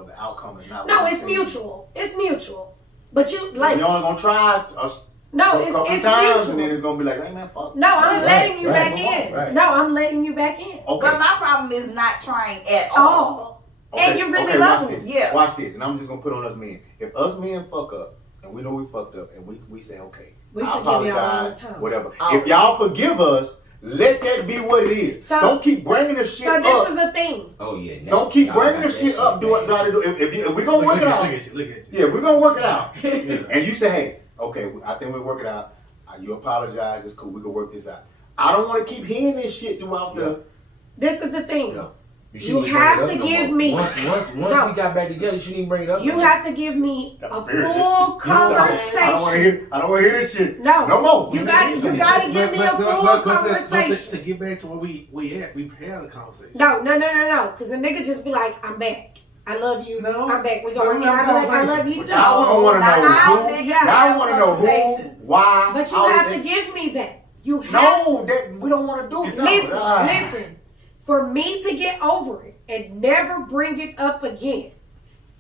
the outcome is not. No, what we it's think. mutual. It's mutual. But you like You're only gonna try us no, a couple it's times and then mutual. it's gonna be like, hey man, fuck. No, I'm Right, letting you right, back in. right. No, I'm letting you back in. Okay. But my problem is not trying at all. Oh, and you really love watch him. this. Yeah. Watch this, and I'm just gonna put on us men. If us men fuck up and we know we fucked up and we say okay, We I forgive y'all all the apologize, time. whatever. Oh. If y'all forgive us, let that be what it is. So- Don't keep bringing the shit So up. this is the thing. oh yeah, Don't keep y'all bringing got the that shit up. Do what bad. gotta do. If we're gonna work it out, Look at you. yeah, we're gonna work it out. Yeah. And you say, hey, okay, I think we work it out. You apologize. It's cool. We can work this out. I don't want to keep hearing this shit throughout the. This is the thing. No. You shouldn't have bring it to up no give more. me- Once No. we got back together, you shouldn't even bring it up. You no more. have to give me a That's very- full I don't want to conversation. hear. I don't want to hear this shit. No. No more. You got to give me a full conversation. To get back to where we at, we've had a conversation. No. Because the nigga just be like, I'm back. I love you. No. I'm back. We No, going to no I be like, I conversation. love you too. Y'all don't want to know who. Yeah. Y'all want to know who, Conversations. why. But you all have that. to give me that. You have No, that we don't want to do it. Listen. For me to get over it and never bring it up again,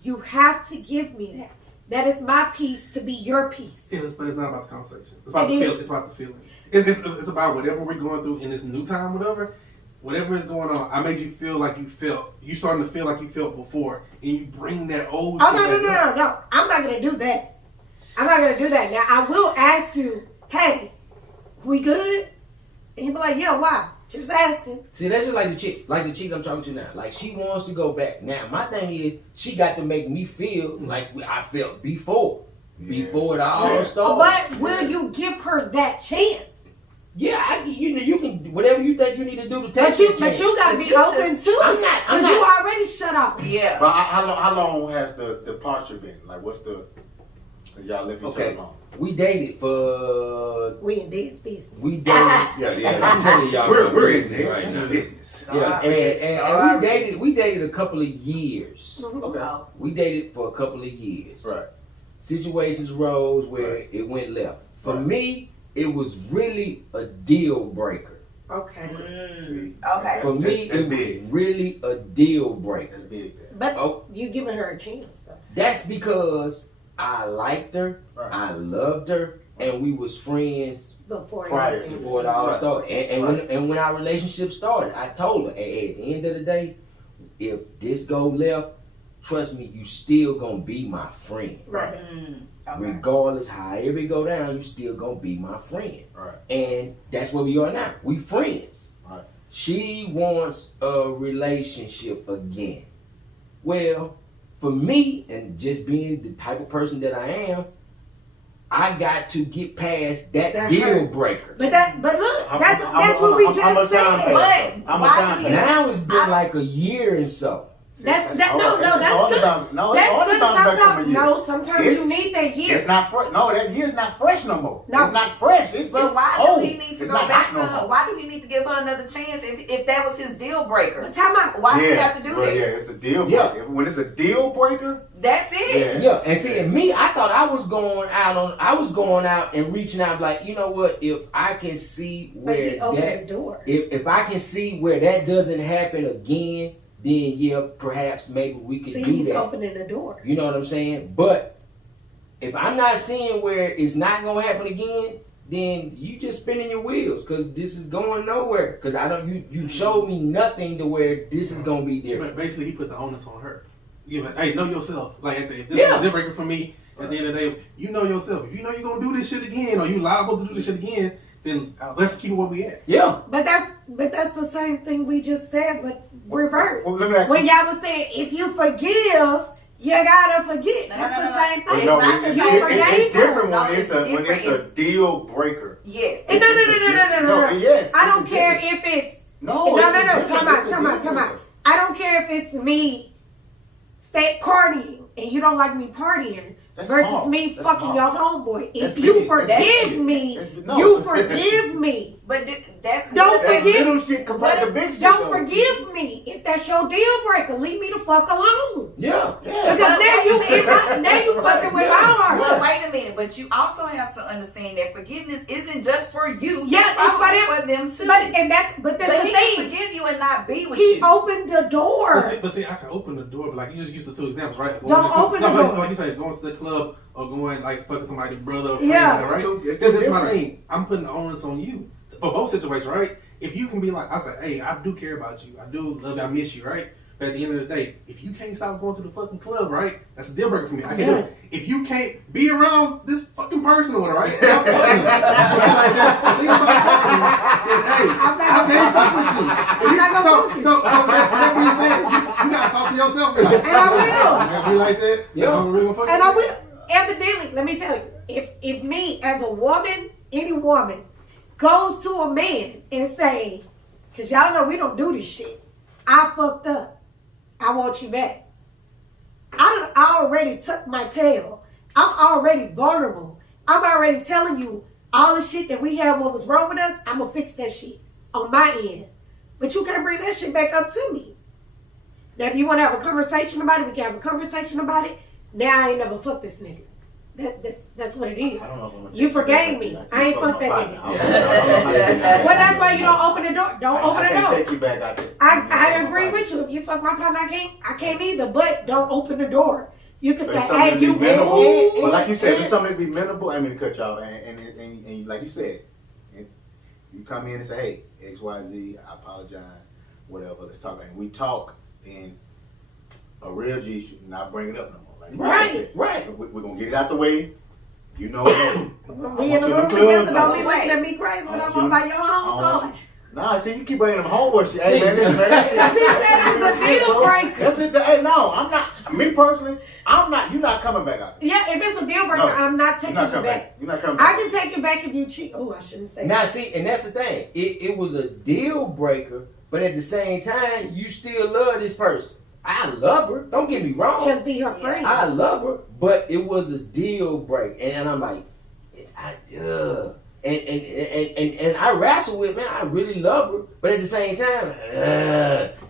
you have to give me that. That is my piece to be your piece. But it's not about the conversation. It's about It the feel. is. It's about the feeling. It's about whatever we're going through in this new time, whatever is going on. I made you feel like you felt. You starting to feel like you felt before, and you bring that old. Oh, shit back up. no. I'm not going to do that. I'm not going to do that. Now, I will ask you, hey, we good? And you be like, yeah, why? Just asking. See, that's just like the chick I'm talking to now. Like, she wants to go back. Now, my thing is, she got to make me feel like I felt before it all started. But will you give her that chance? Yeah, you can whatever you think you need to do to take But you that chance. got to be open too. I'm not. Because you already shut off. Yeah. But how long has the departure been? Like, what's the? Y'all left each other Okay. alone. We dated for. We in Dezz business. We dated. yeah. I'm telling y'all We're in business right now. business. Yeah, and we dated a couple of years. Okay. We dated for a couple of years. Right. Situations rose where it went left. For me, it was really a deal breaker. Okay. Okay. For me, That's it was big. really a deal breaker. That's big. But Oh. you giving her a chance though. That's because I liked her, Right. I loved her, and we was friends Before Prior anything. before it all Right. started. And when our relationship started, I told her, hey, at the end of the day, if this go left, trust me, you still gonna be my friend. Right. Okay. Regardless however it go down, you still gonna be my friend. Right. And that's where we are now. We friends. Right. She wants a relationship again. Well, for me, and just being the type of person that I am, I got to get past that deal breaker. But look, that's what we just said. But why do you? Now it's been like a year and so. That's good. Sometimes you need that year. It's not fresh. No, that year's not fresh no more. No. It's not fresh. It's why old. do we need to It's go not back hot to no her? more. Why do we need to give her another chance if that was his deal breaker? But time out. Why do we have to do that? Yeah, it's a deal breaker. When it's a deal breaker, that's it. Yeah, and see, and me, I thought I was going out and reaching out like, you know what? If I can see where the door. If I can see where that doesn't happen again, then yeah, perhaps maybe we could do he's that. opening the door. You know what I'm saying? But if I'm not seeing where it's not gonna happen again, then you just spinning your wheels because this is going nowhere. Because you showed me nothing to where this is gonna be different. But basically, he put the onus on her. Hey, know yourself. Like I said, if this is a deal breaker for me, at the end of the day, you know yourself. If you know you're gonna do this shit again, or you liable to do this shit again, then let's keep it where we at. Yeah. But that's the same thing we just said, but reverse. Well, when y'all was saying if you forgive, you gotta forget. That's the same thing. It's different when it's a deal breaker. Yes. No. Yes. I don't care if it's no. Time out. I don't care if it's me stay partying and you don't like me partying. Versus me fucking your homeboy. If you forgive me, you forgive me. But that's don't forgive little shit compared to big shit. Don't forgive me if that's your deal breaker. Leave me the fuck alone. Yeah. Because now you fucking with my heart. Well, wait a minute, but you also have to understand that forgiveness isn't just for you. Yeah, it's for them too. But that's the he thing. Can forgive you and not be with you. He opened the door. But see, I can open the door, but like you just used the two examples, right? Don't open the door. Like you said, going to the club or going like fucking somebody's brother or friend, yeah, right? This is my thing. I'm putting the onus on you for both situations, right? If you can be like, I say, hey, I do care about you. I do love you. I miss you, right? But at the end of the day, if you can't stop going to the fucking club, right? That's a deal breaker for me. I can't do it. If you can't be around this fucking person or whatever, right? Hey, I can't fuck with you. So that being said, you gotta talk to yourself. Like, and I will. You gotta be like that. Yeah. And I will. Evidently, let me tell you, if me as a woman, any woman, goes to a man and say, because y'all know we don't do this shit, I fucked up, I want you back. I already took my tail. I'm already vulnerable. I'm already telling you all the shit that we had, what was wrong with us, I'm going to fix that shit on my end. But you can't bring that shit back up to me. Now, if you want to have a conversation about it, we can have a conversation about it. Now I ain't never fucked this nigga. That's what it is. You forgave me. I ain't fucked that nigga. Well, that's why you don't open the door. Don't open the door. I can't take you back out there. I agree with you. If you fuck my partner, I can't either. But don't open the door. You can say, hey, you minimal. But like you said, there's something to be minimal. I mean to cut y'all. And like you said, you come in and say, hey, X, Y, Z, I apologize, whatever. Let's talk. And we talk in a real G should not bring it up no more. Like, Right. We're gonna get it out the way. You know, we in the room together. Don't be looking at me crazy when I'm on by your homeboy. Nah, see, you keep bringing them homeboy shit. Hey, man, listen, man. Because he said it was a deal breaker. That's it. Hey, no, I'm not. Me personally, I'm not. You're not coming back out there. Yeah, if it's a deal breaker, I'm not taking you back. You're not coming back. I can take you back if you cheat. Oh, I shouldn't say now, that. see, and that's the thing. It was a deal breaker, but at the same time, you still love this person. I love her. Don't get me wrong. Just be her friend. I love her, but it was a deal break, and I'm like, and I wrestle with, man. I really love her, but at the same time,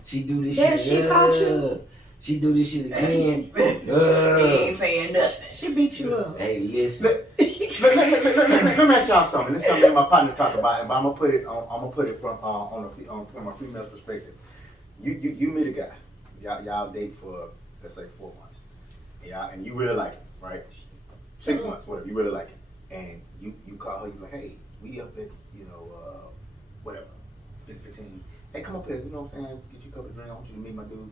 she do this shit. She fought you. She do this shit again. He ain't saying nothing. She beat you up. Hey, listen. Let me ask y'all something. This is something my partner talk about, but I'm gonna put it from from a female's perspective. You meet a guy. Y'all date for, let's say, 4 months. And you really like him, right? 6 months, whatever, you really like him. And you call her, you like, hey, we up at, whatever, 15. Hey, come up here, you know what I'm saying? Get you a couple of drinks, I want you to meet my dude.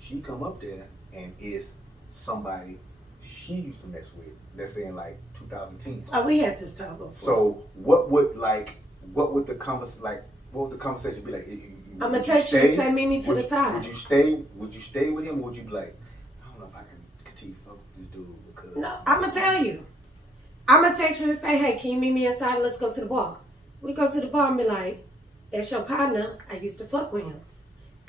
She come up there and is somebody she used to mess with, let's say in like 2010. Oh, we had this time before. So what would the conversation be like? I'm gonna text you and say, meet me to the side. Would you stay with him, or would you be like, I don't know if I can continue to fuck with this dude because? No, I'm gonna tell you. I'm going to text you and say, hey, can you meet me inside and let's go to the bar? We go to the bar and be like, that's your partner. I used to fuck with him.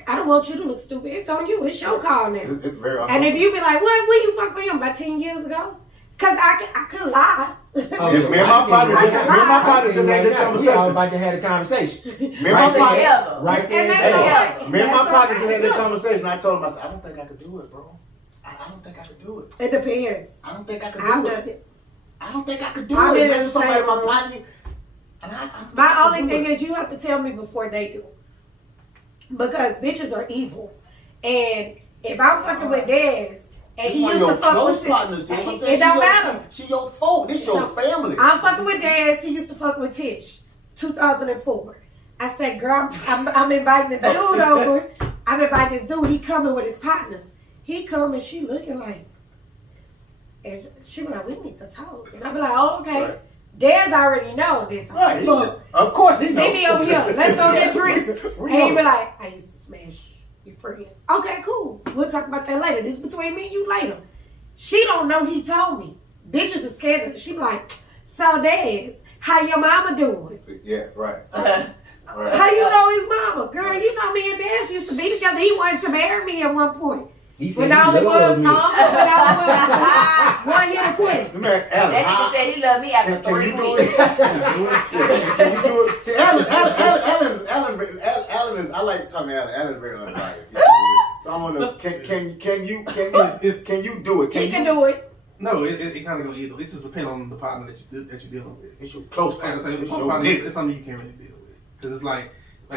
I don't want you to look stupid. It's on you. It's your call now. It's very and if you be like, what? When you fuck with him? About 10 years ago? Because I could lie. Oh, me and my partner just had this conversation. We all about to have a conversation. Me and my partner, right there. Me and my partner just had this conversation. I told him, I said, I don't think I could do it, bro. I don't think I could do it. It depends. I don't think I could do I've it. done it. I don't think I could do I've it. been This in is the somebody same my room. partner. My only thing is you have to tell me before they do. Because bitches are evil. And if I'm fucking with Dezz, and he used to fuck with partners, it don't matter. She your folk. This your family. I'm fucking with Dezz. He used to fuck with Tish. 2004. I said, girl, I'm inviting this dude over. I'm inviting this dude. He coming with his partners. He come and she looking like, and she be like, we need to talk. And I be like, oh, okay. Right. Dezz already know this. Right. Of course he knows. Meet me over here. Let's go get drinks. And he be like, I used to smash your friend. Okay, cool. We'll talk about that later. This is between me and you later. She don't know he told me. Bitches are scared. She be like, so Dezz, how your mama doing? Yeah, right. How you know his mama? Girl, you know me and Dezz used to be together. He wanted to marry me at one point. He said When he I only loved was me. one hit a quit. Man, That nigga said he loved me after 3 weeks. Can you do it? See, Alan is. I like talking to Alan. Alan's very unbiased. So I want to. Can you do it? He can do it. No, it kind of go either. It just depends on the partner that you're dealing with. It's your close Like I partner. say, It's close your partner, nigga. it's something you can't really deal with. Because it's like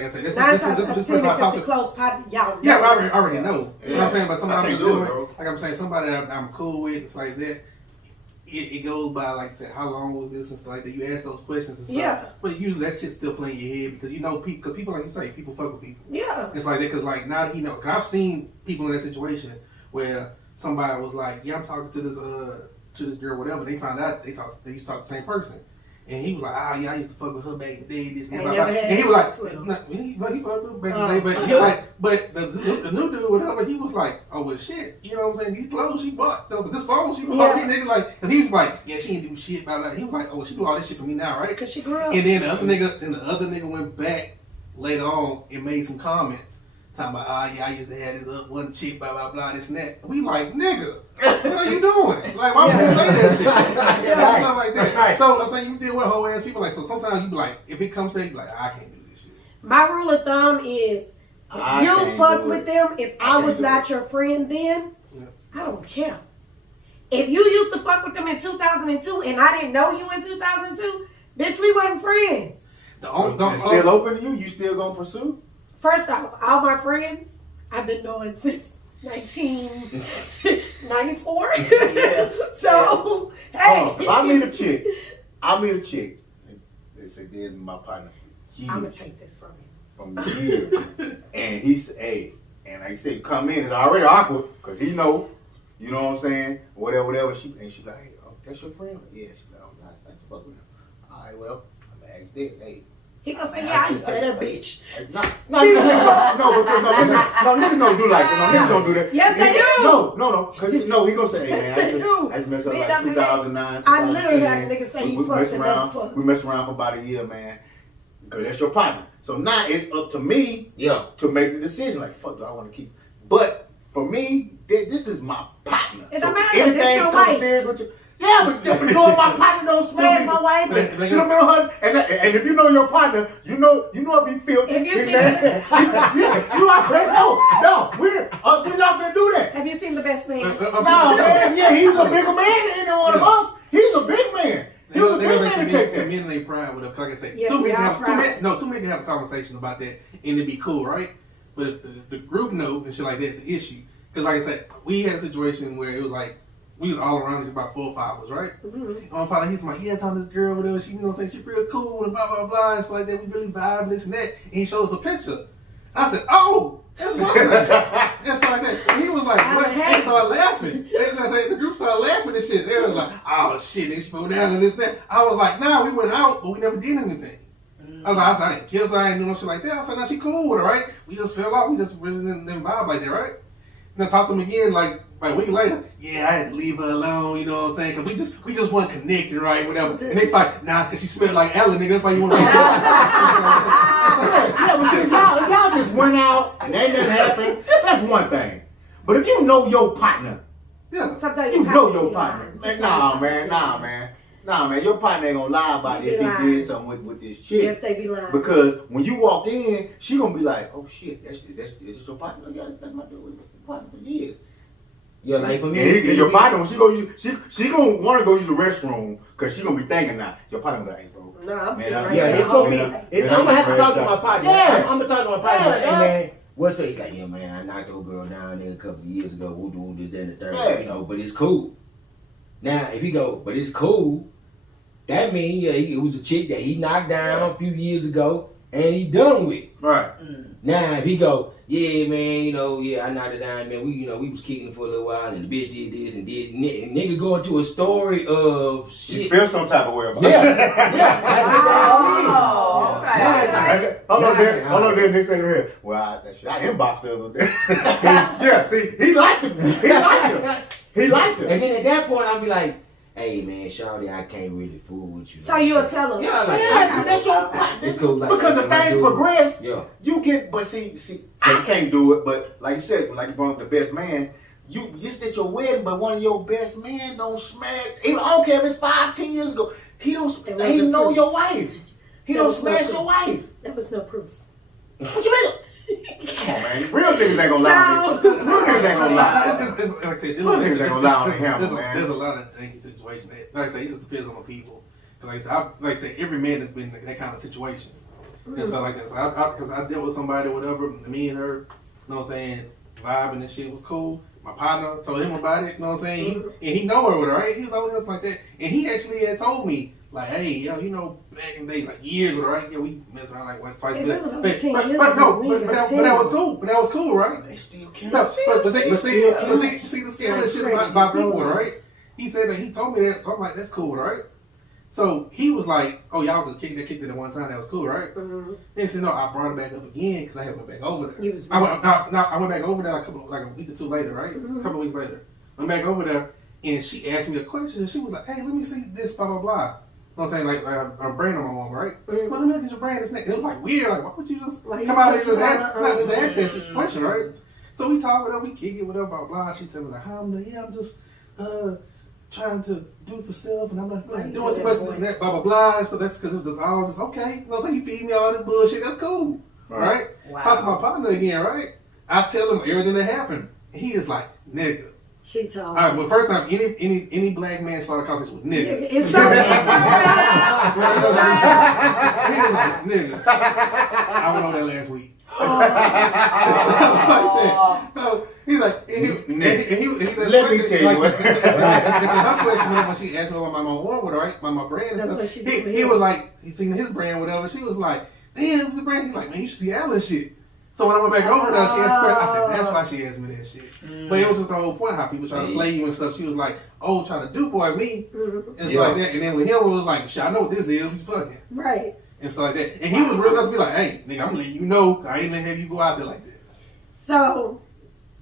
I said, this Nine times person out of I 10, talk if it's a to. close partner, y'all know. Yeah, I already know. You know what I'm saying? But I somebody can't I'm do it, doing, bro. like I'm saying, somebody that I'm cool with, it's like that. It goes by, like I said, how long was this and stuff like that. You ask those questions and stuff. Yeah. But usually that shit still play in your head because you know people, because people, like you say, people fuck with people. Yeah. It's like that because like now that he know, cause I've seen people in that situation where somebody was like, yeah, I'm talking to this girl, whatever. They found out they used to talk to the same person. And he was like, yeah, I used to fuck with her back in the day. This and that. And he was like, he fucked with her back in the day. But he like, but the new dude, whatever, he was like, oh well, shit. You know what I'm saying? These clothes she bought, this phone she bought, and nigga like, cause he was like, yeah, she ain't do shit about that. He was like, oh, she do all this shit for me now, right? Because she grew up. And then the other nigga went back later on and made some comments talking about, yeah, I used to have this one chick, blah blah blah, this and that. And we like, nigga, what are you doing? Like, why would you say that shit? Stuff like that. Right. So I'm saying you deal with whole ass people. Like, so sometimes you be like, if it comes to it, you be like, I can't do this shit. My rule of thumb is, if you fucked with them, if I was not your friend then, I don't care. If you used to fuck with them in 2002 and I didn't know you in 2002, bitch, we wasn't friends. It's still open to you? You still gonna pursue? First off, all my friends, I've been knowing since 1994. So, hey. If I meet a chick. They say, "There's my partner." I'm going to take this from you. From years. And he said, hey, and I say, come in, it's already awkward, because he know, you know what I'm saying? Whatever. And she like, hey, oh, that's your friend? Yeah, she like, oh, nice fuck with him. All right, well, I'm going to ask this, hey. He gonna say, yeah, I used to have that bitch. No, niggas don't do like that. No, niggas don't do that. Yes, they do. No, because he gonna say, hey, man, I just messed up like 2009, I literally had a nigga say he fucked and never fucked. We messed around for about a year, man, because that's your partner. So now it's up to me to make the decision. Like, fuck, do I want to keep? But for me, this is my partner. It don't so matter. This your wife. Serious with you. Yeah, but knowing my partner don't smash my wife, and she don't know her, and if you know your partner, you know if you feel. If you see you already know. No, we're not gonna do that. Have you seen The Best Man? No, man. Yeah, he's a bigger man than any one of us. He's a big man. He was a big man to take that. Men they pride with it. Like I say, Yeah, two men pride. have a conversation about that, and it'd be cool, right? But if the group know and shit like that's an issue. Because like I said, we had a situation where it was like. We was all around this about 4 or 5 of us, right? Mm-hmm. On Friday, he's like, yeah, I talking to this girl, whatever. She, saying she real cool and blah, blah, blah. And stuff like that. We really vibe, this and that. And he showed us a picture. And I said, oh, that's what's that. And stuff like that. And he was like, what? They started laughing. And I said, the group started laughing and shit. They was like, oh, shit, they fell down and this and that. I was like, nah, we went out, but we never did anything. I was like, I didn't kiss her, I didn't do no shit like that. I was like, nah, she cool with her, right? We just fell out. We just really didn't vibe like that, right? And I talked to him again, like, Like a week later, yeah, I had to leave her alone, you know what I'm saying? Because we just weren't connected, right? Whatever. And it's like, nah, because she smelled like Ellen, nigga. That's why you want to Yeah, but see, y'all just went out and ain't nothing happened. That's one thing. But if you know your partner, Sometimes you know your partner. Man, nah, man. Your partner ain't gonna lie about if he did something with this chick. Yes, they be lying. Because when you walked in, she gonna be like, oh shit, is this your partner? Yeah, that's my partner for years. Yeah, like for me, and your partner, when she gonna want to go use the restroom because she gonna be thinking now. Your partner gonna be like, hey, bro. No, I'm saying it's gonna be. I'm gonna have to talk to my partner. Yeah. I'm gonna talk to my partner. Like, hey man, what's up? He's like, yeah man, I knocked old girl down there a couple of years ago. We'll do this, that, and the third. Yeah. You know, but it's cool. Now, if he go, but it's cool. That means it was a chick that he knocked down a few years ago, and he done with. Right. Now, if he go, yeah, man, I knocked it down, man. We was kicking for a little while, and the bitch did this and did. Nigga go into a story of shit. You feel some type of way about it. Yeah. Okay. Hold on there. They say here. Well, I inboxed the other day. See, he liked him. And then at that point, I'll be like, hey man, shawty, I can't really fool with you. So you'll tell him. Yeah, like, that's your partner. It's cool. Like, because if things progress, you get. But see, I can't do it. But like you said, like you brought up the best man. You just at your wedding, but one of your best men don't smash. Even I don't care if it's 5-10 years ago. He know your wife. He don't smash your wife. There was no proof. What you mean? Come on, man. Real niggas ain't gonna lie on me. Real niggas ain't gonna lie. Real niggas ain't gonna lie on him, man. There's a lot of janky situations. Like I say, it just depends on the people. Like I say, every man has been in that kind of situation and stuff like that. So because I dealt with somebody, whatever, me and her, you know what I'm saying, vibing and shit was cool. My partner told him about it, you know what I'm saying? And he know her with her, right? He was always like that. And he actually had told me, like, hey, yo, back in the day, like years with her, right? Yeah, we messed around like once, twice. It was over 10 years but ago. that was cool. But that was cool, right? They still can't. But see the scary shit about people, right? He said that he told me that, so I'm like, that's cool, right? So he was like, oh, y'all just kicked it at one time, that was cool, right? Then he said, no, I brought it back up again because I had went back over there. I went back over there like a week or two later, right? A couple of weeks later. Went back over there and she asked me a question and she was like, hey, let me see this, blah, blah, blah. You know what I'm saying? Like a brand on my arm, right? Well, let me look at your brand. And it was like weird. Like, why would you just come out and just ask that question, right? So we talk, whatever, we kick it, whatever, blah, blah. She tell me, like, I'm just trying to do it for self, and I'm not doing too much this and that, blah, blah, blah. So that's because it was just all just, okay. You know what I'm saying? You feed me all this bullshit. That's cool, right? Wow. Talk to my partner again, right? I tell him everything that happened. And he is like, nigga. She told me. All right, well, first time any black man started a conversation with nigga. It's right. He was like, nigga. I went on that last week. So he's like, let me tell you what. It's her question when she asked me about my warm with her, right? My brand and That's stuff. what she He was like, he seen his brand, whatever. She was like, damn, it was a brand. He's like, man, you should see Alan shit. So when I went back over there, she asked me, I said, that's why she asked me that shit. But it was just the whole point how people try to play you and stuff. She was like, oh, trying to dupe me. And stuff like that. And then with him, it was like, shit, I know what this is. We fucking. Right. And stuff like that. And he was real enough to be like, hey, nigga, I'm letting you know. I ain't gonna have you go out there like that. So,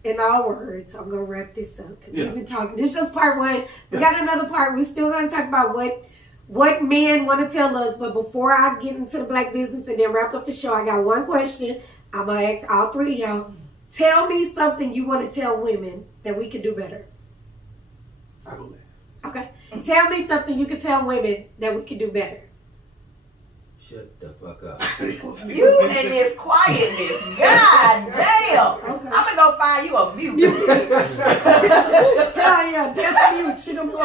in our words, I'm going to wrap this up because we've been talking. This is just part one. We got another part. We still going to talk about what men want to tell us. But before I get into the black business and then wrap up the show, I got one question. I'm going to ask all three of y'all. Tell me something you want to tell women that we could do better. I go last. Okay. Tell me something you could tell women that we could do better. Shut the fuck up. You and this quietness. God damn. Okay. I'm gonna go find you a mute. Yeah, that's mute. She gonna be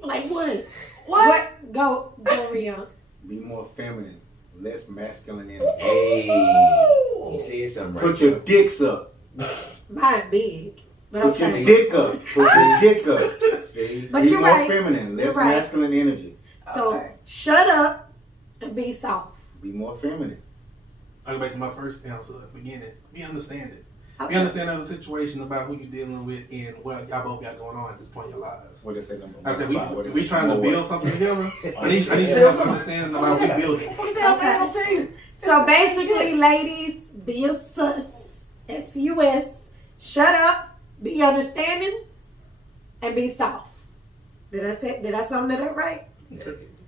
like what? What? Go, Rio. Be more feminine, less masculine in Hey, he said something right. Put your dicks up. Mine big. But Put your okay. dick up. Put your dick up. See? But Be you're more right. feminine, less You're right. masculine energy. So Okay. shut up and be soft. Be more feminine. I'll go back to my first answer. Beginning. Be understanding. Okay. Be understanding of the situation about who you're dealing with and what y'all both got going on at this point in your lives. What they say number Like I said, one? we trying to build something together. I need to have an understanding about what we building. Okay. So basically, ladies, be a sus. S-U-S. Shut up. Be understanding. and be soft. Did I sum that up right?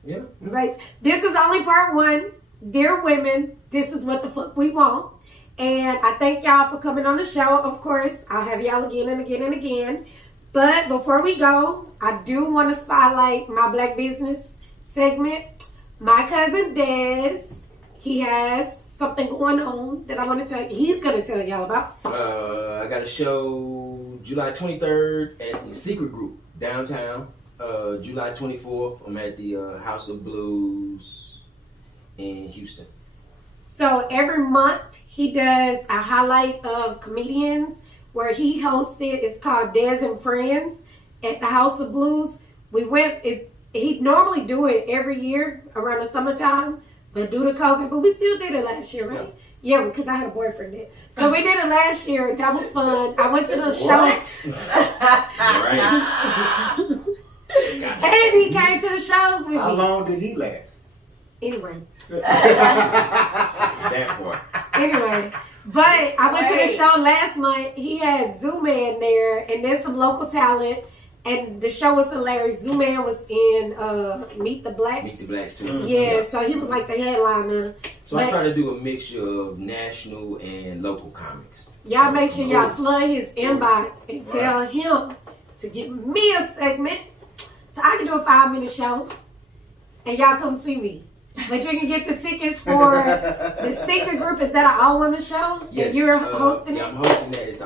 Yeah. Right. This is only part 1. Dear women, this is what the fuck we want. And I thank y'all for coming on the show. Of course, I'll have y'all again and again and again. But before we go, I do want to spotlight my Black Business segment. My cousin Dezz, he has something going on that I want to tell you. He's going to tell y'all about. I got a show July 23rd at the Secret Group downtown. July 24th, I'm at the House of Blues in Houston. So every month he does a highlight of comedians where he hosts it. It's called Dezz and Friends at the House of Blues. He normally do it every year around the summertime, but due to COVID, but we still did it last year, right? Yeah, because I had a boyfriend then. So we did it last year. That was fun. I went to the show. And he came to the shows with me. How long did he last? Anyway. That part. Anyway. But I went to the show last month. He had Zoo-Man there and then some local talent. And the show was hilarious. Zoo-Man was in Meet the Blacks. Meet the Blacks too. Yeah, so he was like the headliner. So I try to do a mixture of national and local comics. Y'all make sure y'all flood his inbox and tell him to give me a segment so I can do a 5-minute show and y'all come see me. But you can get the tickets for the Secret Group. Is that an all-women show? Yes. And you're hosting it? Yeah, I'm hosting that. It's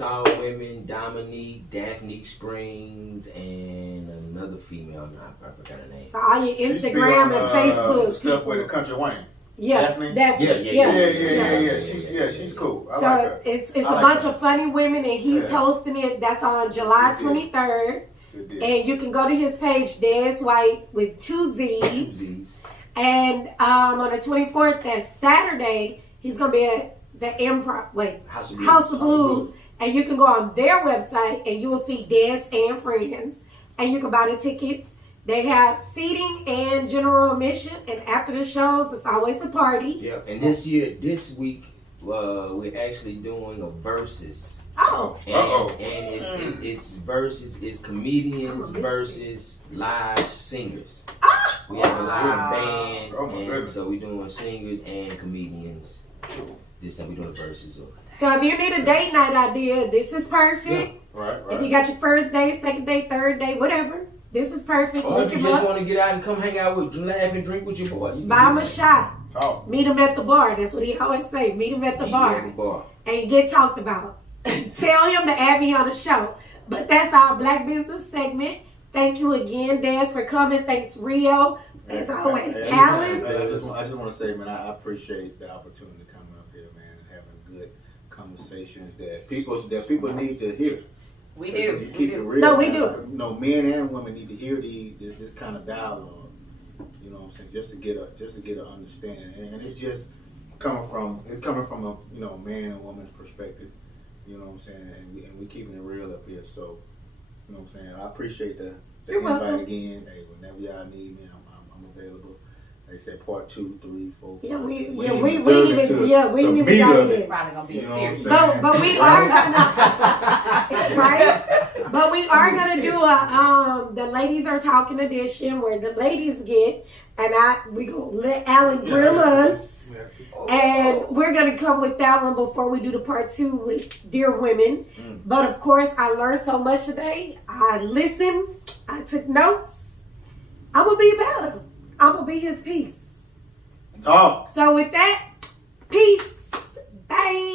all women. Dominique, Daphne Springs, and another female. I forgot her name. So all your Instagram and Facebook. Stuff with the Country Wayne. Yeah, Daphne? definitely. Yeah. She's cool. I So like her. it's a bunch of funny women, and he's hosting it. That's on July 23rd. And you can go to his page, Dezz White, with 2 Z's. And on the 24th, that's Saturday, he's going to be at the House of Blues. And you can go on their website and you will see Dezz and Friends. And you can buy the tickets. They have seating and general admission. And after the shows, it's always a party. Yeah, and this week, we're actually doing a versus. Oh. And it's versus, it's comedians versus live singers. We have a live band, and so we're doing singers and comedians. This time we're doing verses. So if you need a date night idea, this is perfect. Yeah. Right. If you got your first date, second date, third date, whatever, this is perfect. Or if you just want to get out and come hang out with, laugh and drink with your boy. Buy him a shot. Oh. Meet him at the bar. That's what he always say. Meet him at the bar. And you get talked about. Tell him to add me on the show. But that's our Black Business segment. Thank you again, Dezz, for coming. Thanks, Rio. As always, Alan. I just want to say, man, I appreciate the opportunity to come up here, man, and having good conversations that people need to hear. We do. You keep it real. No, we do. You know, men and women need to hear this kind of dialogue. You know what I'm saying? Just to get an understanding, and it's just coming from a man and woman's perspective. You know what I'm saying? And we keeping it real up here. So, you know what I'm saying? I appreciate the invite welcome. again. Hey, whenever y'all need me, I'm available. They said part 2, 3, 4, 5. Yeah, we ain't dug even into got the it. meat of it. Probably gonna be You a know series. what I'm saying? But we are gonna right. But we are gonna do a the ladies are talking edition where the ladies get, and we gonna let Alan grill us. And we're going to come with that one before we do the part 2 with Dear Women. But of course, I learned so much today. I listened. I took notes. I'm going to be about him. I'm going to be his piece. Oh. So with that, peace. Bye.